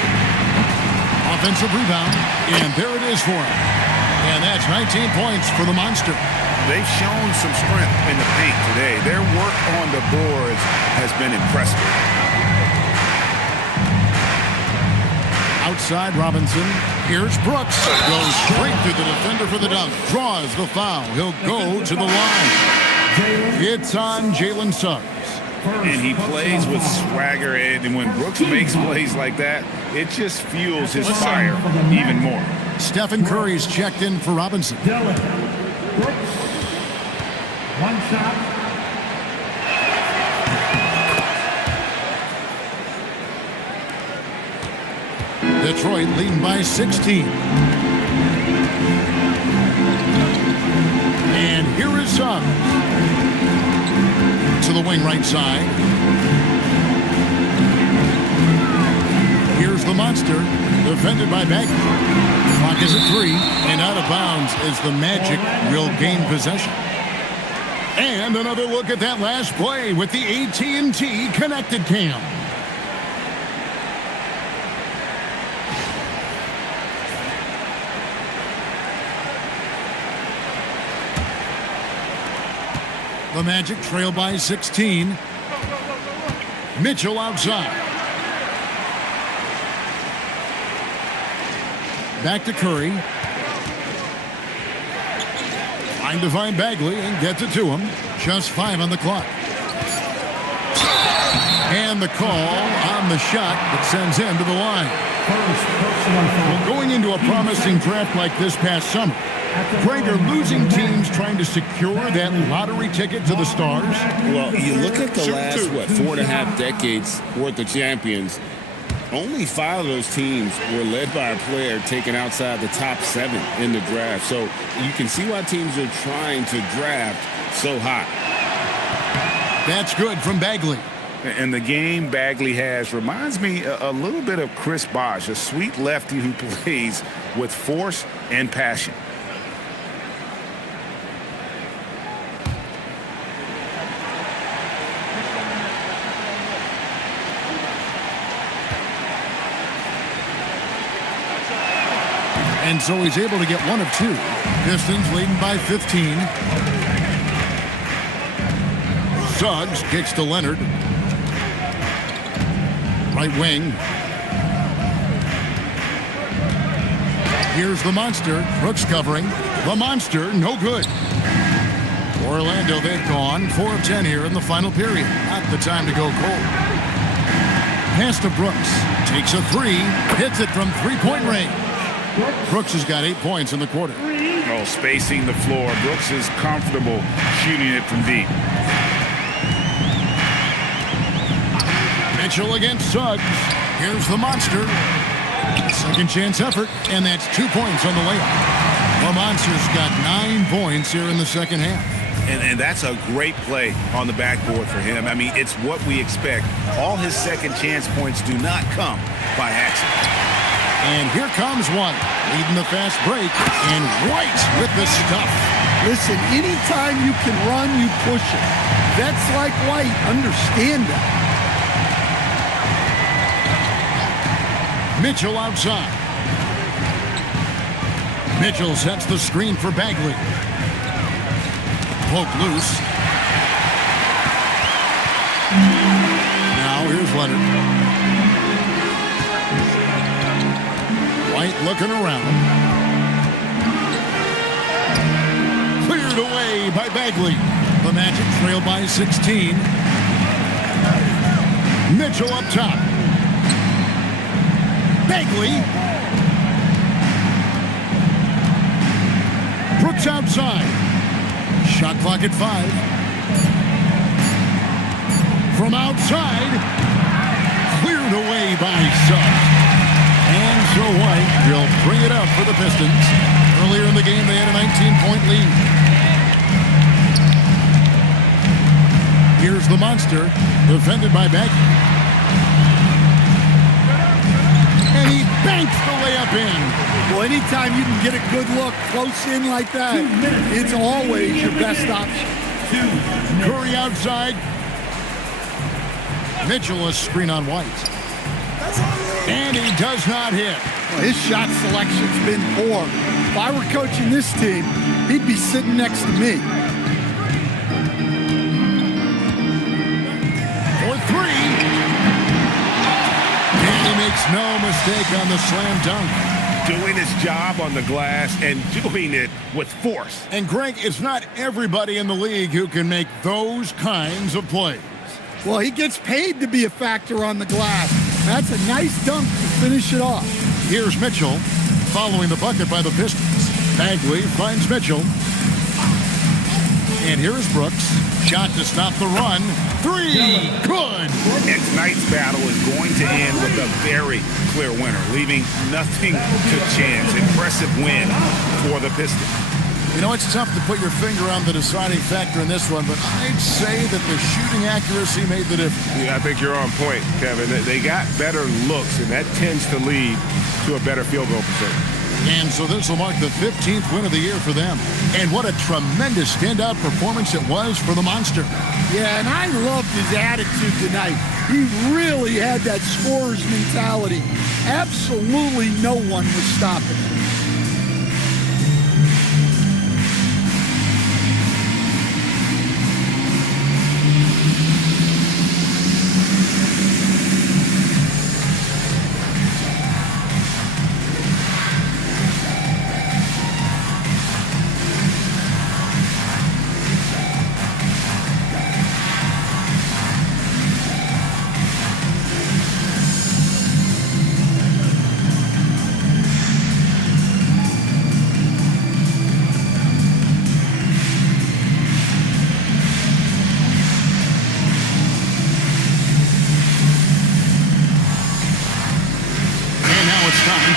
Offensive rebound, and there it is for him. And that's 19 points for the monster. They've shown some strength in the paint today. Their work on the boards has been impressive. Outside Robinson. Here's Brooks. Goes straight through the defender for the dunk. Draws the foul. He'll go to the line. It's on Jalen Suggs. And he plays with swagger, and when Brooks makes plays like that, it just fuels his fire even more. Stephen Curry's checked in for Robinson. Dylan Brooks. 1 shot. Detroit leading by 16. And here is Suggs. To the the wing right side. Here's the monster, defended by Bagley. Clock is at 3, and out of bounds as the Magic will gain possession. And another look at that last play with the AT&T Connected Cam. The Magic trail by 16. Mitchell outside. Back to Curry. Trying to find Bagley and gets it to him. Just 5 on the clock. And the call on the shot that sends him to the line. Well, going into a promising draft like this past summer, Greg, are losing teams trying to secure that lottery ticket to the stars? Well, you look at the last, 4.5 decades worth of champions, only 5 of those teams were led by a player taken outside the top 7 in the draft. So you can see why teams are trying to draft so high. That's good from Bagley. And the game Bagley has reminds me a little bit of Chris Bosh, a sweet lefty who plays with force and passion. And so he's able to get 1 of 2. Pistons leading by 15. Suggs kicks to Leonard. Right wing. Here's the monster. Brooks covering. The monster, no good. Orlando, they've gone 4 of 10 here in the final period. Not the time to go cold. Pass to Brooks. Takes a 3. Hits it from three-point range. Brooks has got 8 points in the quarter. Oh, spacing the floor. Brooks is comfortable shooting it from deep. Mitchell against Suggs. Here's the monster. Second chance effort, and that's 2 points on the layup. The monster's got 9 points here in the second half. And that's a great play on the backboard for him. I mean, it's what we expect. All his second chance points do not come by accident. And here comes one, leading the fast break, and White with the stuff. Listen, anytime you can run, you push it. Vets like White understand that. Mitchell outside. Mitchell sets the screen for Bagley. Poke loose. Now here's Leonard. White looking around. Cleared away by Bagley. The Magic trail by 16. Mitchell up top. Bagley. Brooks outside. Shot clock at 5. From outside. Cleared away by Suggs. And so White will bring it up for the Pistons. Earlier in the game, they had a 19-point lead. Here's the monster, defended by Bagley. And he banks the layup in. Well, anytime you can get a good look close in like that, it's always your best option. Curry outside. Mitchell a screen on White. And he does not hit. Well, his shot selection's been poor. If I were coaching this team, he'd be sitting next to me. For 3. And he makes no mistake on the slam dunk. Doing his job on the glass and doing it with force. And Greg, it's not everybody in the league who can make those kinds of plays. Well, he gets paid to be a factor on the glass. That's a nice dunk to finish it off. Here's Mitchell following the bucket by the Pistons. Bagley finds Mitchell. And here's Brooks. Shot to stop the run. 3. Good. And tonight's battle is going to end with a very clear winner, leaving nothing to chance. Impressive win for the Pistons. You know, it's tough to put your finger on the deciding factor in this one, but I'd say that the shooting accuracy made the difference. Yeah, I think you're on point, Kevin. They got better looks, and that tends to lead to a better field goal percentage. And so this will mark the 15th win of the year for them. And what a tremendous standout performance it was for the Monster. Yeah, and I loved his attitude tonight. He really had that scorer's mentality. Absolutely no one was stopping him.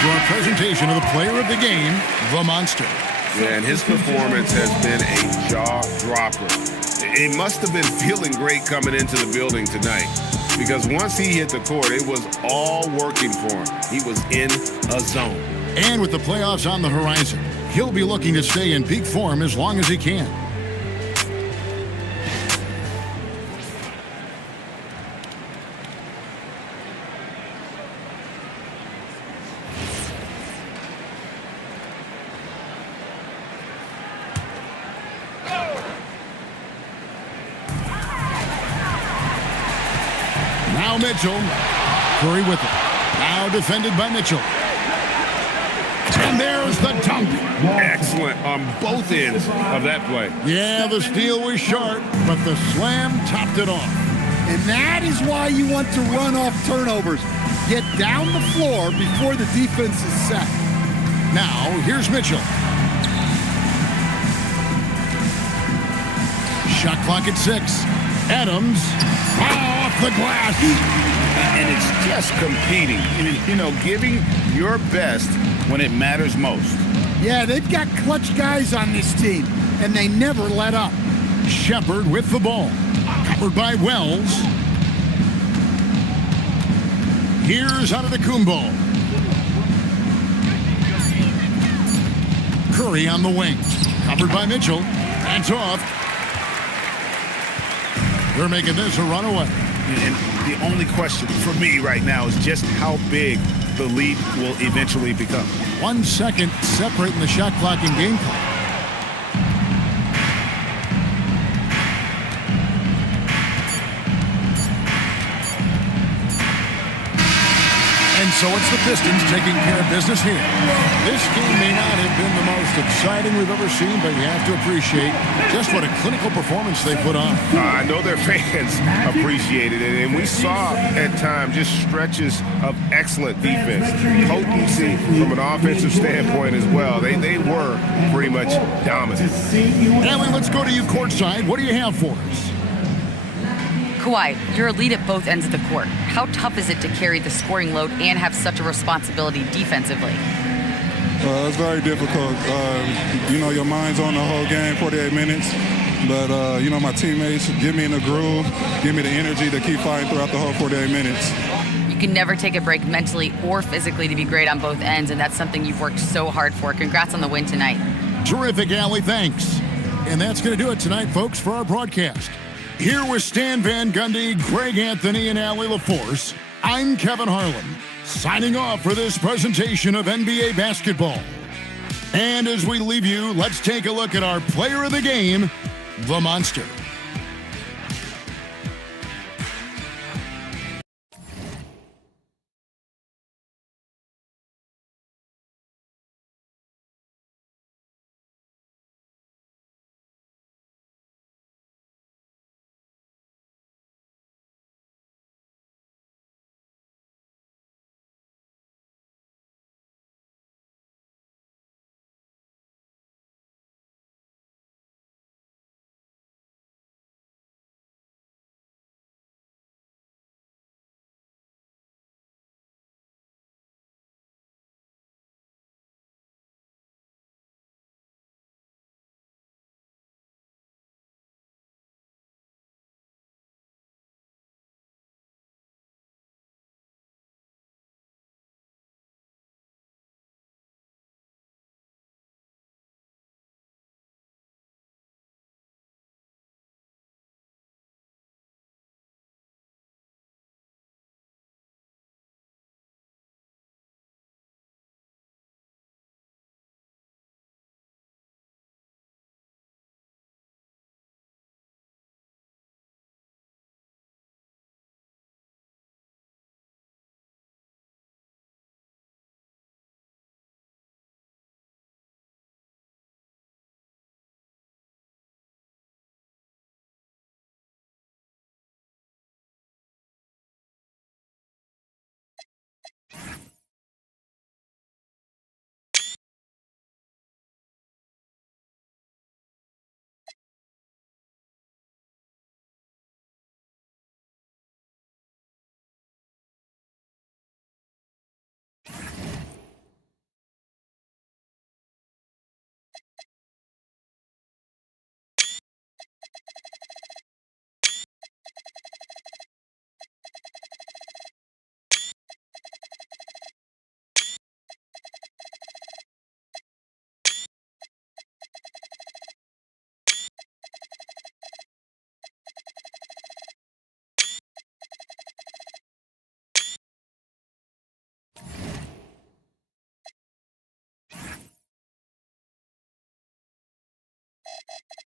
For our presentation of the player of the game, the Monster. Yeah, and his performance has been a jaw-dropper. He must have been feeling great coming into the building tonight, because once he hit the court, it was all working for him. He was in a zone. And with the playoffs on the horizon, he'll be looking to stay in peak form as long as he can. Now Mitchell. Curry with it. Now defended by Mitchell. And there's the dunk. Excellent on both ends of that play. Yeah, the steal was sharp, but the slam topped it off. And that is why you want to run off turnovers. Get down the floor before the defense is set. Now, here's Mitchell. Shot clock at 6. Adams. Off the glass. And it's just competing, you know, giving your best when it matters most. Yeah, they've got clutch guys on this team, and they never let up. Shepard with the ball. Covered by Wells. Here's Antetokounmpo. Curry on the wing. Covered by Mitchell. That's off. They're making this a runaway. And the only question for me right now is just how big the lead will eventually become. 1 second separating the shot clock and game clock. And so it's the Pistons taking care of business here. This game may not have been the most exciting we've ever seen, but you have to appreciate just what a clinical performance they put on. I know their fans appreciated it, and we saw at times just stretches of excellent defense, potency from an offensive standpoint as well. They were pretty much dominant. Allie, let's go to you courtside. What do you have for us? Kawhi, you're a lead at both ends of the court. How tough is it to carry the scoring load and have such a responsibility defensively? It's very difficult. You know, your mind's on the whole game, 48 minutes. But, you know, my teammates get me in the groove, give me the energy to keep fighting throughout the whole 48 minutes. You can never take a break mentally or physically to be great on both ends, and that's something you've worked so hard for. Congrats on the win tonight. Terrific, Allie. Thanks. And that's going to do it tonight, folks, for our broadcast. Here with Stan Van Gundy, Greg Anthony, and Allie LaForce, I'm Kevin Harlan, signing off for this presentation of NBA basketball. And as we leave you, let's take a look at our player of the game, the Monster.